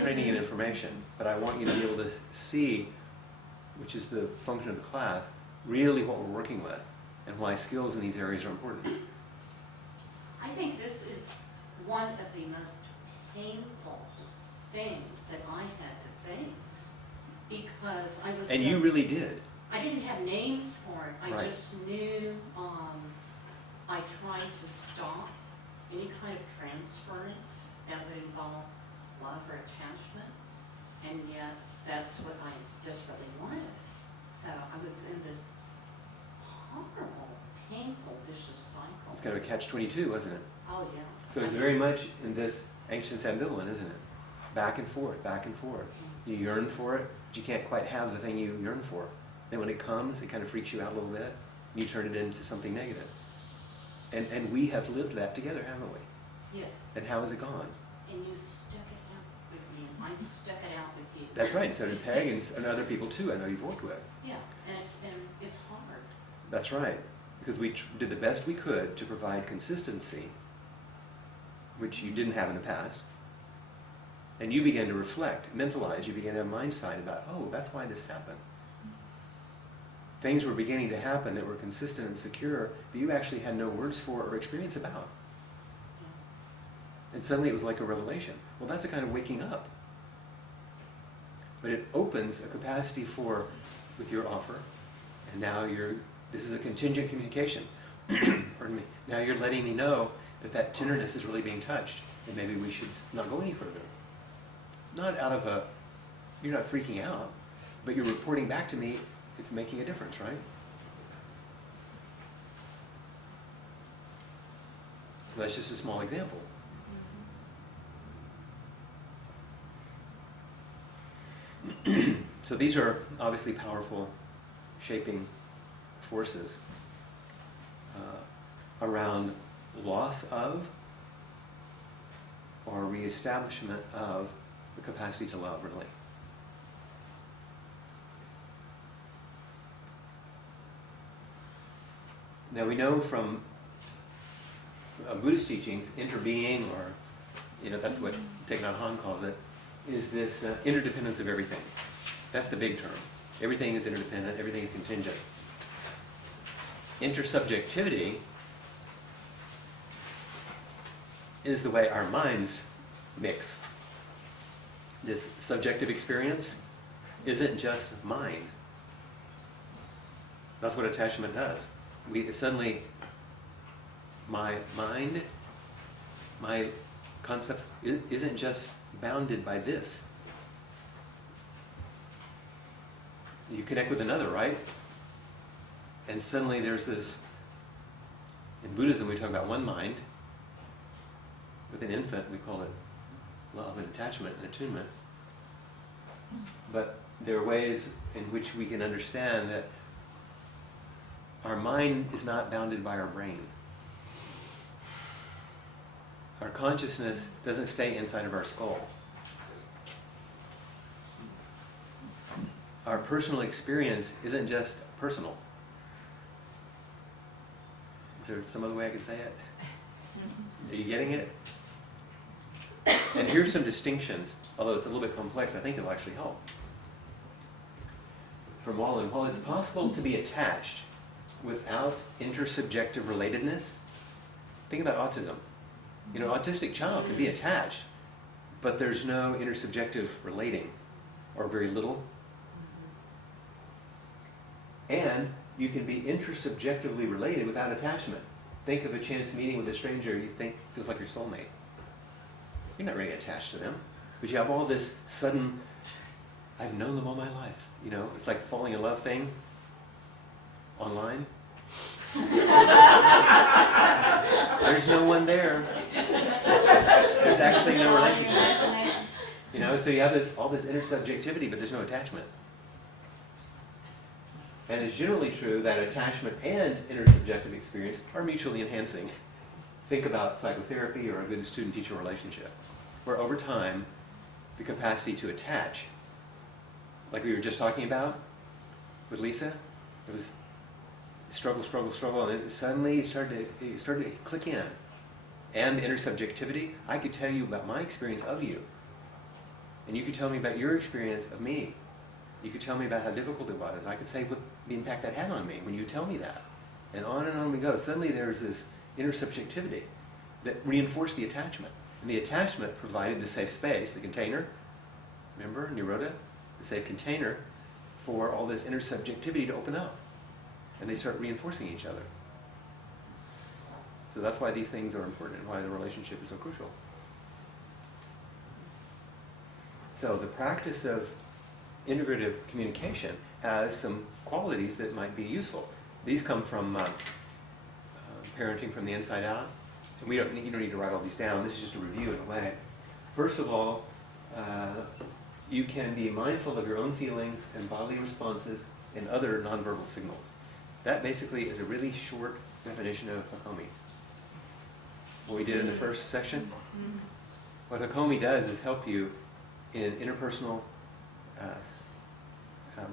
training and information, but I want you to be able to see, which is the function of the class, really what we're working with and why skills in these areas are important. I think this is one of the most painful things that I had to face, because I was And you really did. I didn't have names for it. I Right. just knew I tried to stop any kind of transference that would involve love or attachment, and yet that's what I desperately wanted. So I was in this horrible, painful, vicious cycle. It's kind of a catch-22, wasn't it? Oh, yeah. So it's very much in this anxious ambivalent, isn't it? Back and forth, back and forth. You yearn for it, but you can't quite have the thing you yearn for. Then when it comes, it kind of freaks you out a little bit, and you turn it into something negative. And we have lived that together, haven't we? Yes. And how has it gone? And you stuck it out with me, and I stuck it out with you. That's right, and so did Peg and other people too I know you've worked with. Yeah, and it's hard. That's right, because we did the best we could to provide consistency, which you didn't have in the past. And you began to reflect, mentalize, you began to have mindsight about, oh, that's why this happened. Things were beginning to happen that were consistent and secure that you actually had no words for or experience about. And suddenly it was like a revelation. Well, that's a kind of waking up. But it opens a capacity for, with your offer, and now this is a contingent communication. Pardon me. Now you're letting me know that tenderness is really being touched, and maybe we should not go any further. Not out of you're not freaking out, but you're reporting back to me, it's making a difference, right? So that's just a small example. So these are obviously powerful shaping forces around loss of or reestablishment of the capacity to love, really. Now we know from Buddhist teachings, interbeing, or that's what Thich Nhat Hanh calls it, is this interdependence of everything. That's the big term. Everything is interdependent, everything is contingent. Intersubjectivity is the way our minds mix. This subjective experience isn't just mine. That's what attachment does. Suddenly, my mind, my concepts isn't just bounded by this. You connect with another, right? And suddenly there's this, in Buddhism we talk about one mind. With an infant we call it love and attachment and attunement. But there are ways in which we can understand that our mind is not bounded by our brain. Our consciousness doesn't stay inside of our skull. Our personal experience isn't just personal. Is there some other way I could say it? Are you getting it? And here's some distinctions, although it's a little bit complex, I think it'll actually help. From Wallen, while it's possible to be attached without intersubjective relatedness, think about autism. You know, an autistic child can be attached, but there's no intersubjective relating, or very little. And you can be intersubjectively related without attachment. Think of a chance meeting with a stranger you think feels like your soulmate. You're not really attached to them, but you have all this sudden, I've known them all my life. You know, it's like falling in love thing online. There's no one there. There's actually no relationship. You know, so you have all this intersubjectivity, but there's no attachment. And it's generally true that attachment and intersubjective experience are mutually enhancing. Think about psychotherapy or a good student-teacher relationship, where over time, the capacity to attach, like we were just talking about with Lisa, it was struggle, struggle, struggle, and then suddenly it started to click in. And the intersubjectivity, I could tell you about my experience of you. And you could tell me about your experience of me. You could tell me about how difficult it was. I could say what the impact that had on me when you tell me that. And on we go. Suddenly there's this intersubjectivity that reinforced the attachment. And the attachment provided the safe space, the container, remember, Nirodha, the safe container for all this intersubjectivity to open up. And they start reinforcing each other. So that's why these things are important and why the relationship is so crucial. So the practice of integrative communication has some qualities that might be useful. These come from parenting from the inside out. And you don't need to write all these down. This is just a review in a way. First of all, you can be mindful of your own feelings and bodily responses and other nonverbal signals. That basically is a really short definition of Hakomi. What we did in the first section. What Hakomi does is help you in interpersonal,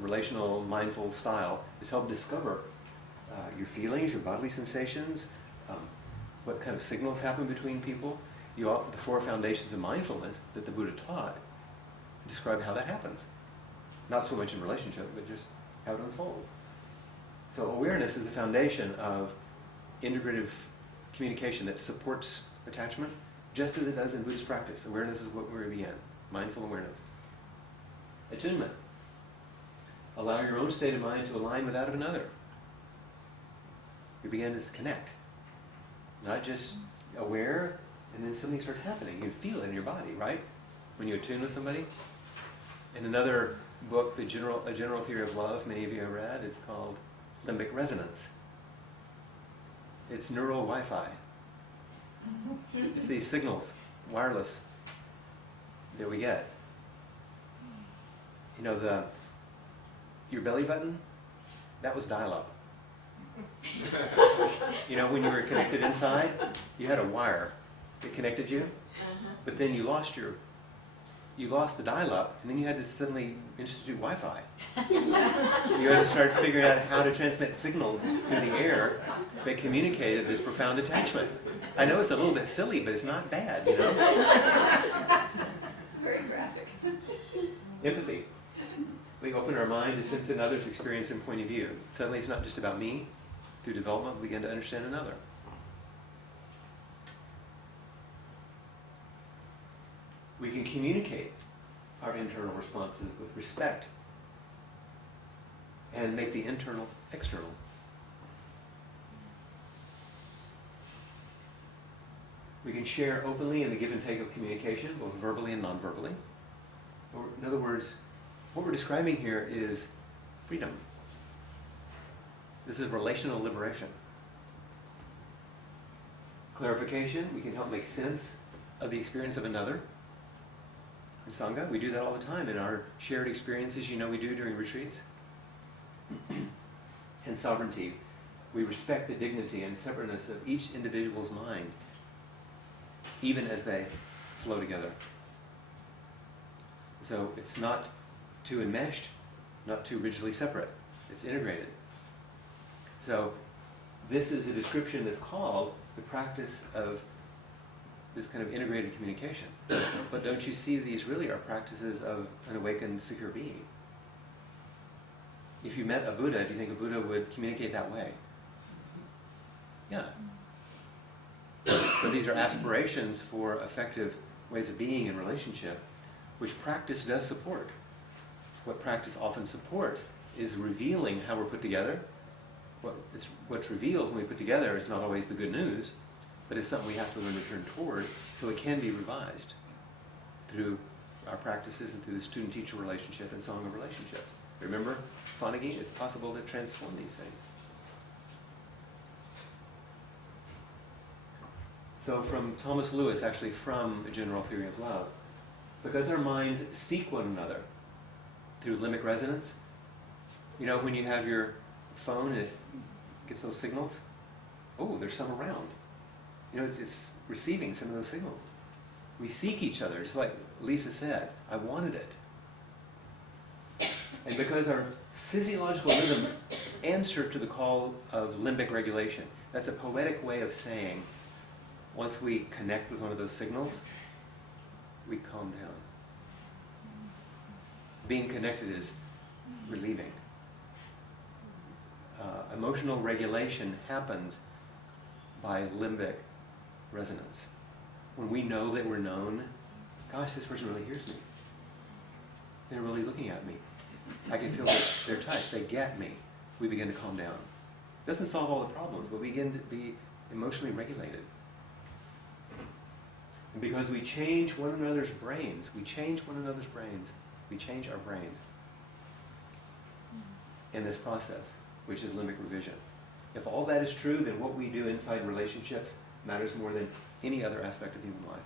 relational, mindful style, is help discover your feelings, your bodily sensations, what kind of signals happen between people. The 4 foundations of mindfulness that the Buddha taught describe how that happens. Not so much in relationship, but just how it unfolds. So awareness is the foundation of integrative communication that supports attachment, just as it does in Buddhist practice. Awareness is what we begin. Mindful awareness. Attunement. Allow your own state of mind to align with that of another. You begin to connect. Not just aware, and then something starts happening. You feel it in your body, right? When you attune with somebody. In another book, A General Theory of Love, many of you have read, it's called Limbic Resonance. It's neural Wi-Fi. It's these signals, wireless, that we get. You know, your belly button, that was dial-up. You know, when you were connected inside, you had a wire that connected you, but then you lost the dial-up, and then you had to suddenly institute Wi-Fi. You had to start figuring out how to transmit signals through the air that communicated this profound attachment. I know it's a little bit silly, but it's not bad, you know? Very graphic. Empathy. We open our mind to sense another's experience and point of view. Suddenly it's not just about me. Through development, we begin to understand another. We can communicate our internal responses with respect and make the internal external. We can share openly in the give and take of communication, both verbally and non-verbally. Or, in other words, what we're describing here is freedom. This is relational liberation. Clarification, we can help make sense of the experience of another. In Sangha, we do that all the time in our shared experiences, you know we do during retreats. And sovereignty, we respect the dignity and separateness of each individual's mind, even as they flow together. So it's not too enmeshed, not too rigidly separate. It's integrated. So this is a description that's called the practice of this kind of integrated communication. But don't you see these really are practices of an awakened, secure being? If you met a Buddha, do you think a Buddha would communicate that way? Yeah. So So these are aspirations for effective ways of being in relationship, which practice does support. What practice often supports is revealing how we're put together. What's revealed when we put together is not always the good news, but it's something we have to learn to turn toward so it can be revised through our practices and through the student-teacher relationship and song of relationships. Remember, Fonneguy, it's possible to transform these things. So from Thomas Lewis, actually from A General Theory of Love, because our minds seek one another through limbic resonance. You know, when you have your phone and it gets those signals, oh, there's some around. You know, it's receiving some of those signals. We seek each other. It's like Lisa said, I wanted it. And because our physiological rhythms answer to the call of limbic regulation, that's a poetic way of saying, once we connect with one of those signals, we calm down. Being connected is relieving. Emotional regulation happens by limbic resonance. When we know that we're known, gosh, this person really hears me. They're really looking at me. I can feel their touch. They get me. We begin to calm down. It doesn't solve all the problems, but we begin to be emotionally regulated. And because we change one another's brains, we change our brains in this process, which is limbic revision. If all that is true, then what we do inside relationships matters more than any other aspect of human life.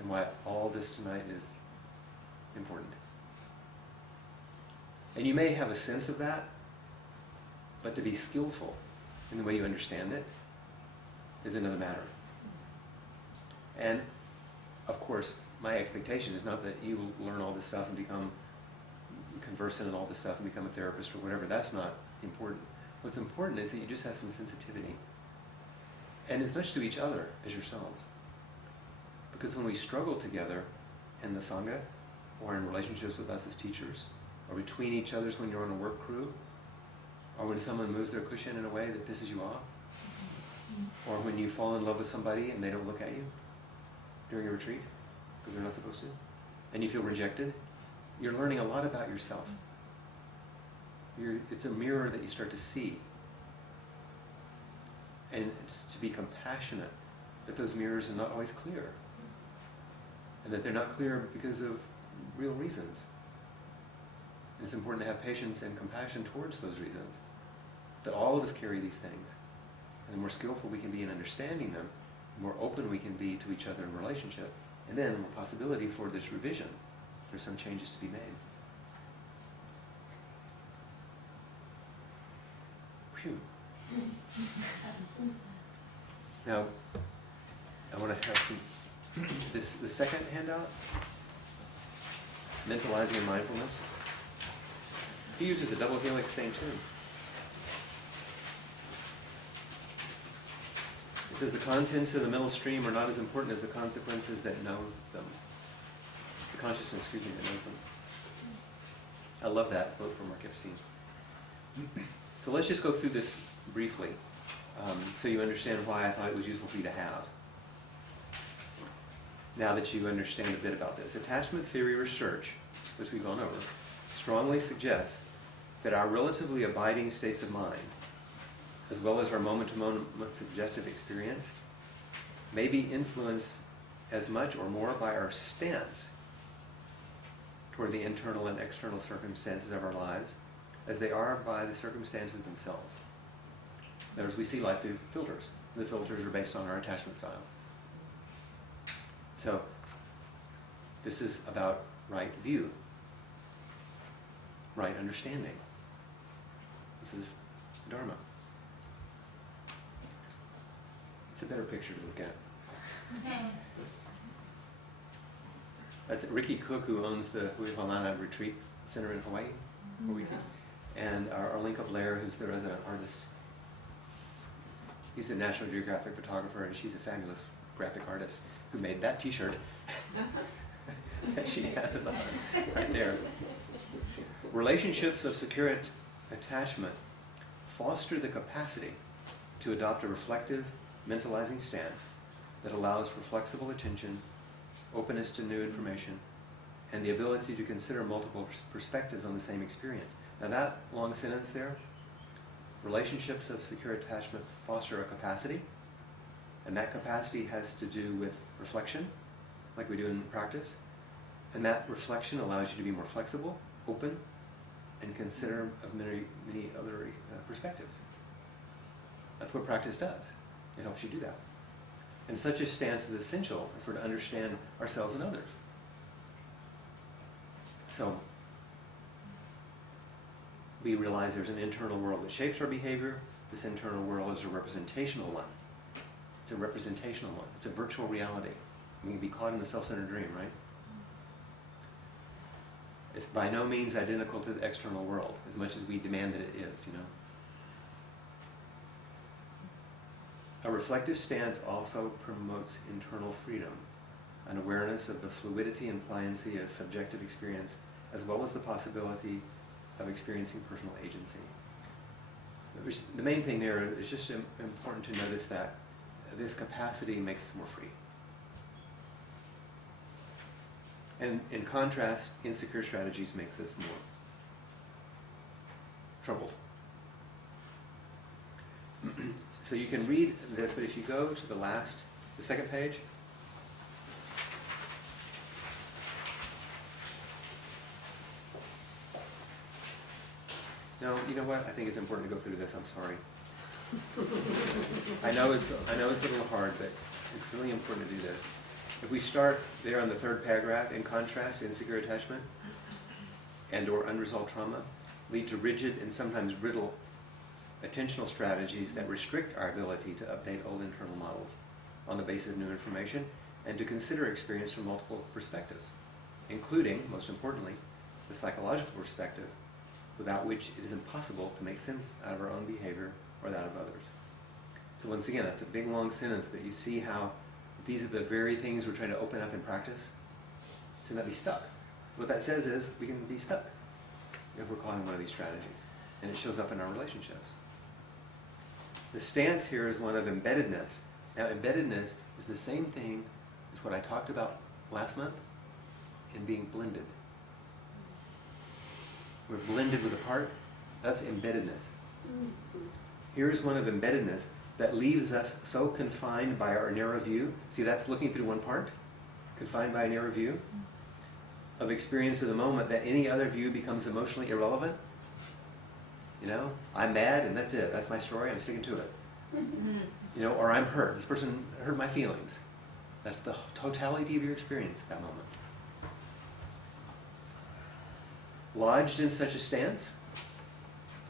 And why all this tonight is important. And you may have a sense of that, but to be skillful in the way you understand it is another matter. And, of course, my expectation is not that you will learn all this stuff and become conversant in all this stuff and become a therapist or whatever. That's not important. What's important is that you just have some sensitivity. And as much to each other as yourselves. Because when we struggle together in the Sangha, or in relationships with us as teachers, or between each other's when you're on a work crew, or when someone moves their cushion in a way that pisses you off, or when you fall in love with somebody and they don't look at you during a retreat, because they're not supposed to, and you feel rejected, you're learning a lot about yourself. It's a mirror that you start to see. And it's to be compassionate that those mirrors are not always clear. And that they're not clear because of real reasons. And it's important to have patience and compassion towards those reasons. That all of us carry these things. And the more skillful we can be in understanding them, the more open we can be to each other in relationship. And then more possibility for this revision. There's some changes to be made. Phew. Now, I want to have some, the second handout, mentalizing and mindfulness. He uses a double helix thing too. It says the contents of the middle stream are not as important as the consequences that knows them. The consciousness, that knows them. I love that quote from Mark Epstein. So let's just go through this briefly, so you understand why I thought it was useful for you to have. Now that you understand a bit about this. Attachment theory research, which we've gone over, strongly suggests that our relatively abiding states of mind, as well as our moment-to-moment subjective experience, may be influenced as much or more by our stance toward the internal and external circumstances of our lives as they are by the circumstances themselves. In other words, we see life through filters. The filters are based on our attachment styles. So, this is about right view, right understanding. This is Dharma. It's a better picture to look at. That's Ricky Cook, who owns the Huihalana Retreat Center in Hawaii, where we teach. And Arlinka Blair, who's the resident artist. He's a National Geographic photographer, and she's a fabulous graphic artist who made that t-shirt that she has on right there. Relationships of secure attachment foster the capacity to adopt a reflective, mentalizing stance that allows for flexible attention, openness to new information, and the ability to consider multiple perspectives on the same experience. Now that long sentence there, relationships of secure attachment foster a capacity, and that capacity has to do with reflection, like we do in practice, and that reflection allows you to be more flexible, open, and consider of many other perspectives. That's what practice does. It helps you do that. And such a stance is essential if we're to understand ourselves and others. So, we realize there's an internal world that shapes our behavior. This internal world is a representational one. It's a representational one. It's a virtual reality. We can be caught in the self-centered dream, right? It's by no means identical to the external world, as much as we demand that it is, you know. A reflective stance also promotes internal freedom, an awareness of the fluidity and pliancy of subjective experience, as well as the possibility of experiencing personal agency. The main thing there is just important to notice that this capacity makes us more free. And in contrast, insecure strategies makes us more troubled. So you can read this, but if you go to the second page, no, you know what? I think it's important to go through this. I'm sorry. I know it's a little hard, but it's really important to do this. If we start there on the third paragraph, in contrast, insecure attachment and or unresolved trauma lead to rigid and sometimes brittle attentional strategies that restrict our ability to update old internal models on the basis of new information and to consider experience from multiple perspectives, including, most importantly, the psychological perspective, without which it is impossible to make sense out of our own behavior or that of others. So once again, that's a big long sentence, but you see how these are the very things we're trying to open up in practice to not be stuck. What that says is we can be stuck if we're calling one of these strategies, and it shows up in our relationships. The stance here is one of embeddedness. Now, embeddedness is the same thing as what I talked about last month in being blended. We're blended with a part. That's embeddedness. Here's one of embeddedness that leaves us so confined by our narrow view. See, that's looking through one part, confined by a narrow view of experience of the moment, that any other view becomes emotionally irrelevant. You know, I'm mad and that's it. That's my story. I'm sticking to it. You know, or I'm hurt. This person hurt my feelings. That's the totality of your experience at that moment. Lodged in such a stance,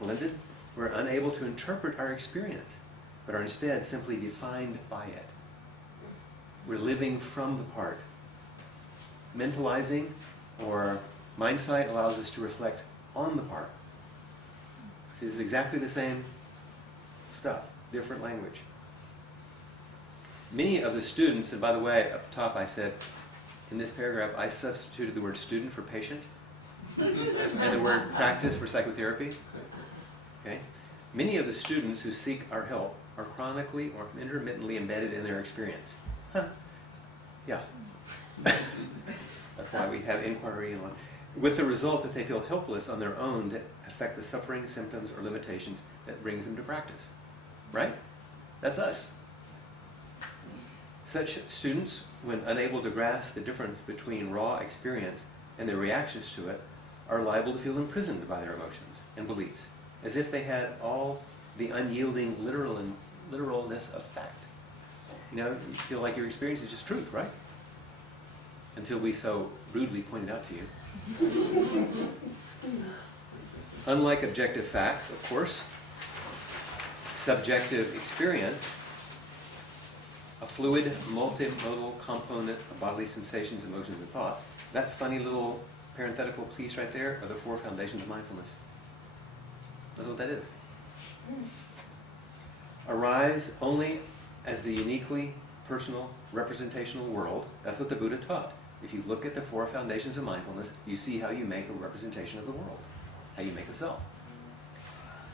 blended, we're unable to interpret our experience, but are instead simply defined by it. We're living from the part. Mentalizing or mind sight allows us to reflect on the part. See, this is exactly the same stuff, different language. Many of the students, and by the way, up top I said, in this paragraph, I substituted the word student for patient, and the word practice for psychotherapy. Okay? Many of the students who seek our help are chronically or intermittently embedded in their experience. Huh. Yeah. That's why we have inquiry and with the result that they feel helpless on their own to affect the suffering, symptoms, or limitations that brings them to practice. Right? That's us. Such students, when unable to grasp the difference between raw experience and their reactions to it, are liable to feel imprisoned by their emotions and beliefs, as if they had all the unyielding literalness of fact. You know, you feel like your experience is just truth, right? Until we so rudely point it out to you. Unlike objective facts, of course, subjective experience, a fluid, multimodal component of bodily sensations, emotions, and thought. That funny little parenthetical piece right there are the 4 foundations of mindfulness. That's what that is. Arise only as the uniquely personal representational world. That's what the Buddha taught. If you look at the 4 foundations of mindfulness, you see how you make a representation of the world, how you make a self.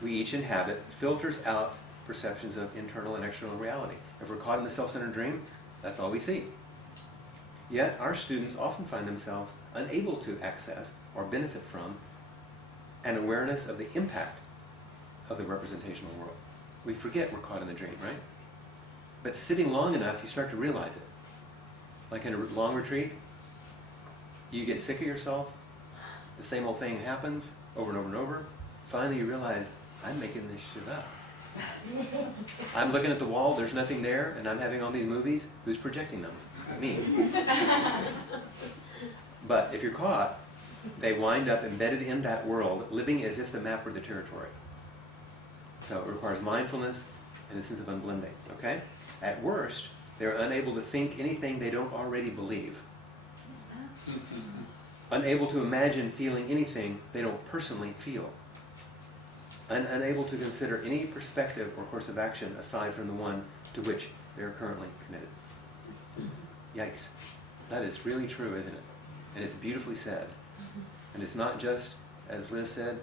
We each inhabit filters out perceptions of internal and external reality. If we're caught in the self-centered dream, that's all we see. Yet our students often find themselves unable to access or benefit from an awareness of the impact of the representational world. We forget we're caught in the dream, right? But sitting long enough, you start to realize it. Like in a long retreat, you get sick of yourself, the same old thing happens over and over and over. Finally you realize, I'm making this shit up. I'm looking at the wall, there's nothing there, and I'm having all these movies. Who's projecting them? Me. But if you're caught, they wind up embedded in that world, living as if the map were the territory. So it requires mindfulness and a sense of unblending, okay? At worst, they're unable to think anything they don't already believe. Unable to imagine feeling anything they don't personally feel. Unable to consider any perspective or course of action aside from the one to which they are currently committed. Yikes. That is really true, isn't it? And it's beautifully said. And it's not just, as Liz said,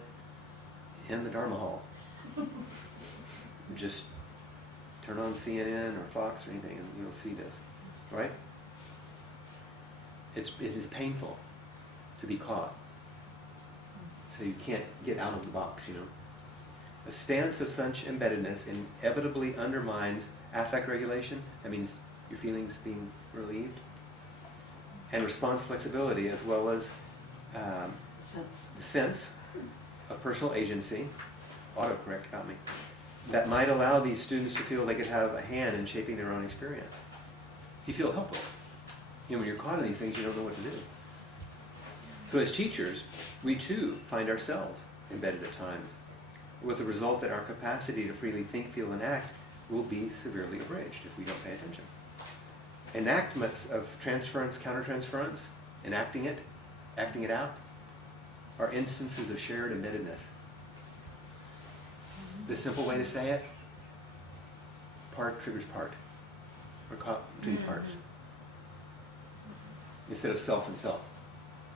in the Dharma Hall. Just turn on CNN or Fox or anything and you'll see this. Right? It is painful to be caught. So you can't get out of the box, you know. A stance of such embeddedness inevitably undermines affect regulation. That means your feelings being relieved. And response flexibility, as well as the sense of personal agency, autocorrect got me, that might allow these students to feel they could have a hand in shaping their own experience. So you feel helpless. You know, when you're caught in these things, you don't know what to do. So as teachers, we too find ourselves embedded at times, with the result that our capacity to freely think, feel, and act will be severely abridged if we don't pay attention. Enactments of transference, countertransference, enacting it, acting it out, are instances of shared embeddedness. The simple way to say it, part triggers part. We're caught between parts. Instead of self and self.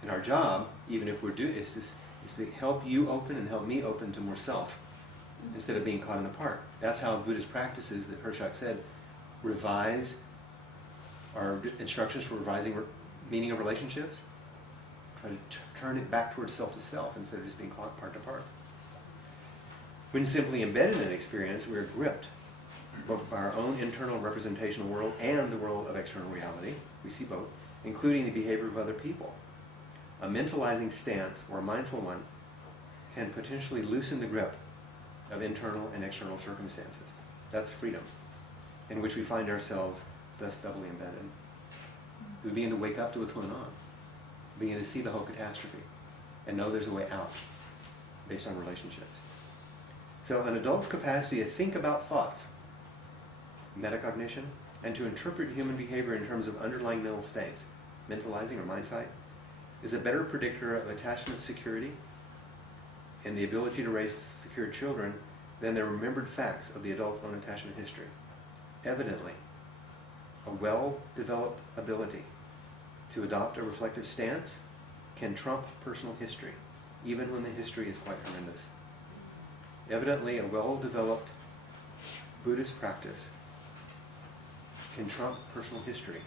And our job, even if we're is to help you open and help me open to more self, instead of being caught in the part. That's how Buddhist practices, that Hirschak said, revise our instructions for revising meaning of relationships. Try to turn it back towards self to self instead of just being caught part to part. When simply embedded in an experience, we are gripped both by our own internal representational world and the world of external reality. We see both, including the behavior of other people. A mentalizing stance, or a mindful one, can potentially loosen the grip of internal and external circumstances. That's freedom, in which we find ourselves thus doubly embedded. We begin to wake up to what's going on, begin to see the whole catastrophe, and know there's a way out based on relationships. So an adult's capacity to think about thoughts, metacognition, and to interpret human behavior in terms of underlying mental states, mentalizing or mindsight, is a better predictor of attachment security and the ability to raise secure children than the remembered facts of the adult's own attachment history. Evidently, a well-developed ability to adopt a reflective stance can trump personal history, even when the history is quite horrendous. Evidently, a well-developed Buddhist practice can trump personal history,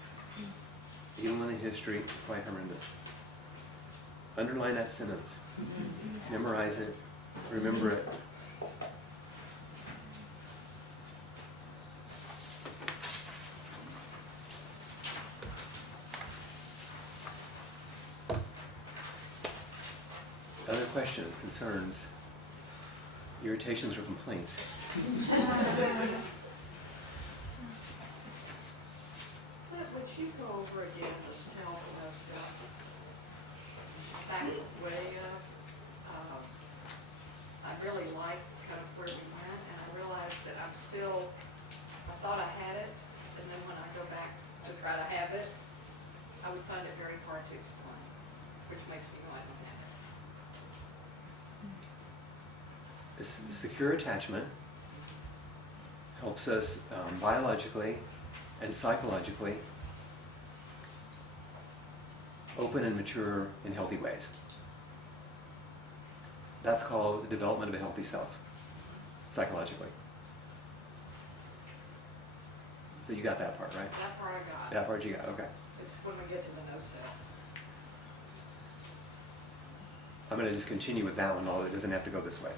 even when the history is quite horrendous. Underline that sentence. Memorize it. Remember it. Other questions, concerns, irritations, or complaints? But would you go over again the self, no self? Back way up. I really like kind of where we went, and I realized that I thought I had it, and then when I go back to try to have it, I would find it very hard to explain, which makes me know I don't have it. This secure attachment helps us biologically and psychologically open and mature in healthy ways. That's called the development of a healthy self, psychologically. So you got that part, right? That part I got. That part you got, okay. It's when we get to the no self. I'm going to just continue with that one, although it doesn't have to go this way.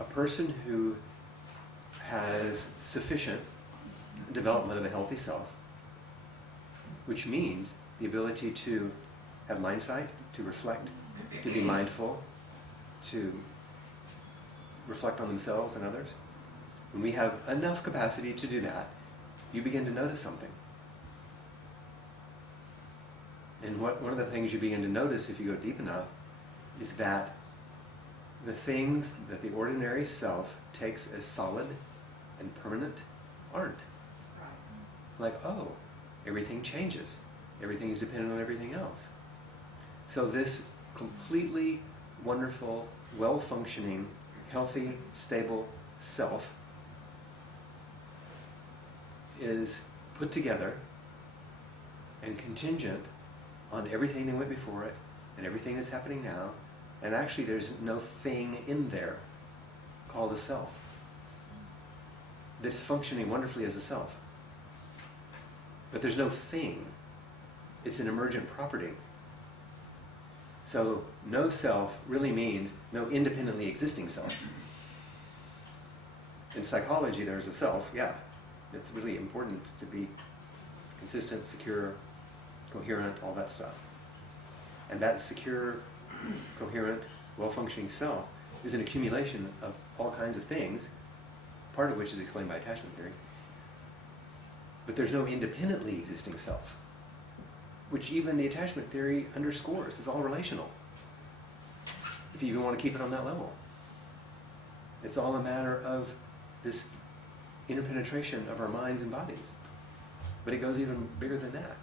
A person who has sufficient development of a healthy self, which means the ability to have mind sight, to reflect, to be mindful, to reflect on themselves and others. When we have enough capacity to do that, you begin to notice something. And one of the things you begin to notice if you go deep enough is that the things that the ordinary self takes as solid and permanent aren't. Like, oh, everything changes. Everything is dependent on everything else. So this completely wonderful, well-functioning, healthy, stable self is put together and contingent on everything that went before it and everything that's happening now. And actually there's no thing in there called a self. This functioning wonderfully as a self. But there's no thing. It's an emergent property. So no self really means no independently existing self. In psychology there's a self, yeah. It's really important to be consistent, secure, coherent, all that stuff. And that secure, coherent, well-functioning self is an accumulation of all kinds of things, part of which is explained by attachment theory. But there's no independently existing self, which even the attachment theory underscores. It's all relational, if you even want to keep it on that level. It's all a matter of this interpenetration of our minds and bodies. But it goes even bigger than that.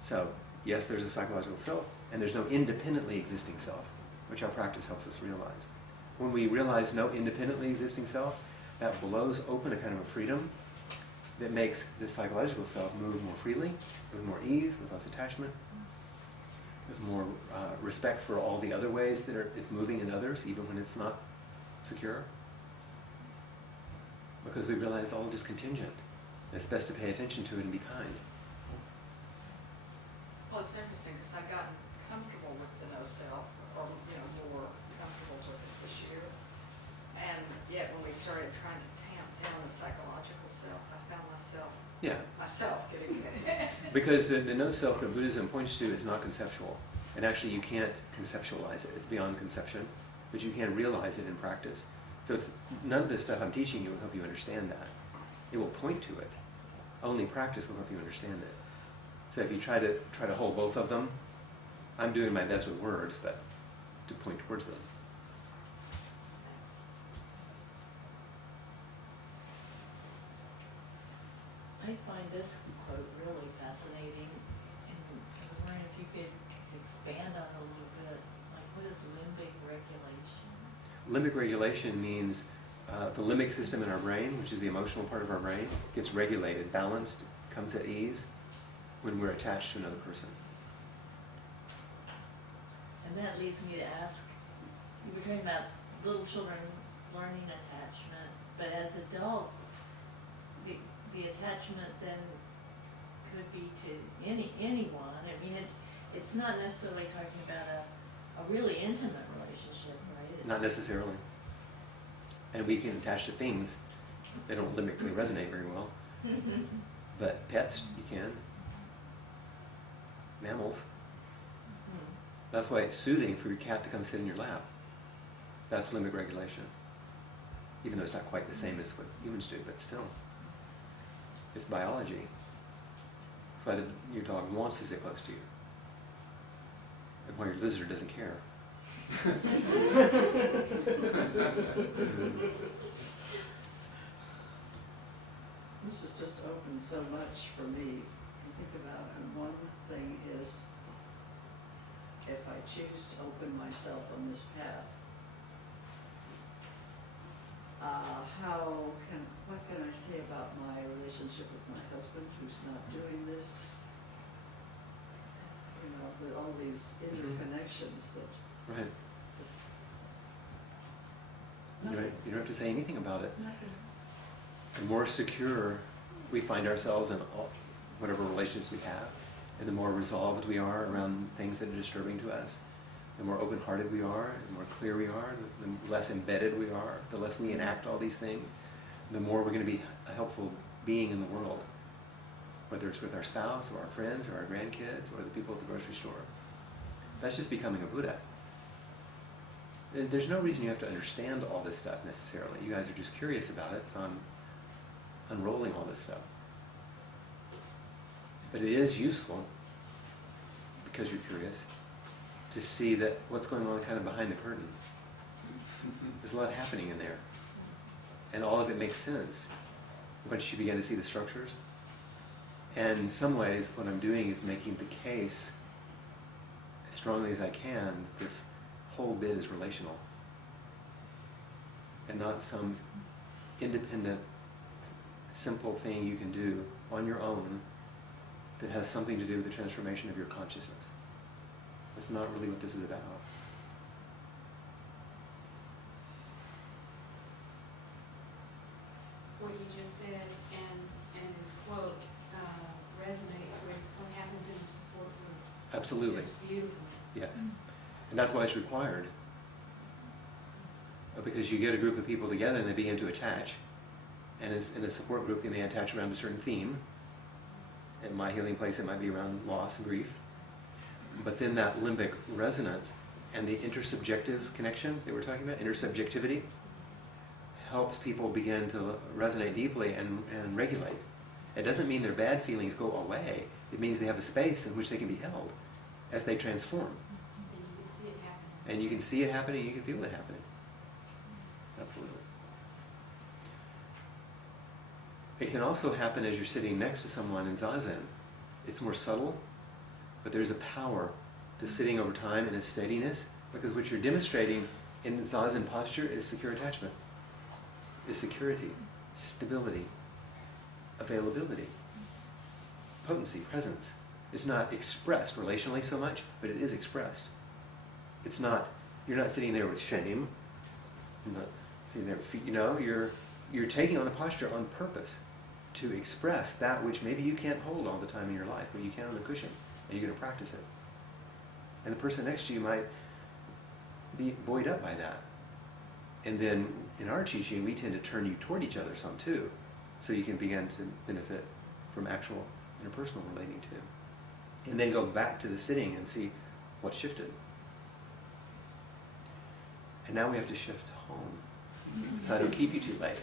So, yes, there's a psychological self, and there's no independently existing self, which our practice helps us realize. When we realize no independently existing self, that blows open a kind of a freedom that makes the psychological self move more freely, with more ease, with less attachment, with more respect for all the other ways that it's moving in others, even when it's not secure. Because we realize it's all just contingent. It's best to pay attention to it and be kind. Well, it's interesting because I've gotten comfortable with the no self, or more comfortable with it this year. And yet when we started trying to tamp down the psychological self, I found myself getting confused. Because the no self that Buddhism points to is not conceptual. And actually you can't conceptualize it. It's beyond conception. But you can realize it in practice. So none of this stuff I'm teaching you will help you understand that. It will point to it. Only practice will help you understand it. So if you try to hold both of them, I'm doing my best with words, but to point towards them. I find this quote really fascinating, and I was wondering if you could expand on it a little bit. Like, what is limbic regulation? Limbic regulation means the limbic system in our brain, which is the emotional part of our brain, gets regulated, balanced, comes at ease when we're attached to another person. And that leads me to ask, you were talking about little children learning attachment, but as adults, the attachment then could be to anyone. I mean, it's not necessarily talking about a really intimate relationship, right? Not necessarily. And we can attach to things. They don't limbically resonate very well. But pets, you can. Mammals. That's why it's soothing for your cat to come sit in your lap. That's limbic regulation. Even though it's not quite the same as what humans do, but still. It's biology. That's why your dog wants to sit close to you. And why your lizard doesn't care. This has just opened so much for me to think about, and one thing is, if I choose to open myself on this path, what can I say about my relationship with my husband who's not doing this? All these interconnections that Right. just... You don't have to say anything about it. Nothing. The more secure we find ourselves in whatever relationships we have, and the more resolved we are around things that are disturbing to us, the more open-hearted we are, the more clear we are, the less embedded we are, the less we enact all these things, the more we're going to be a helpful being in the world, whether it's with our spouse or our friends or our grandkids or the people at the grocery store. That's just becoming a Buddha. There's no reason you have to understand all this stuff necessarily. You guys are just curious about it, so I'm unrolling all this stuff. But it is useful, because you're curious, to see that what's going on kind of behind the curtain. There's a lot happening in there. And all of it makes sense once you begin to see the structures. And in some ways, what I'm doing is making the case as strongly as I can, this whole bit is relational. And not some independent, simple thing you can do on your own that has something to do with the transformation of your consciousness. That's not really what this is about. What you just said and this quote resonates with what happens in a support group. Absolutely. Just beautifully. Yes. And that's why it's required. Because you get a group of people together and they begin to attach. And as in a support group, they may attach around a certain theme. In my healing place, it might be around loss and grief. But then that limbic resonance and the intersubjective connection that we're talking about, intersubjectivity, helps people begin to resonate deeply and regulate. It doesn't mean their bad feelings go away. It means they have a space in which they can be held as they transform. And you can see it happening. And you can see it happening, you can feel it happening. Absolutely. It can also happen as you're sitting next to someone in Zazen. It's more subtle, but there's a power to sitting over time and a steadiness, because what you're demonstrating in the Zazen posture is secure attachment, is security, stability, availability, potency, presence. It's not expressed relationally so much, but it is expressed. It's not, you're not sitting there with shame, you're not sitting there with feet, you're taking on a posture on purpose to express that which maybe you can't hold all the time in your life, but you can on the cushion, and you're going to practice it. And the person next to you might be buoyed up by that. And then in our teaching, we tend to turn you toward each other some too, so you can begin to benefit from actual interpersonal relating too. And then go back to the sitting and see what shifted. And now we have to shift home, so I don't keep you too late.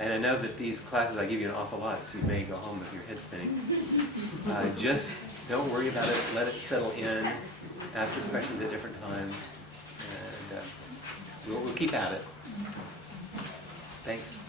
And I know that these classes, I give you an awful lot, so you may go home with your head spinning. Just don't worry about it, let it settle in, ask us questions at different times, and we'll keep at it. Thanks.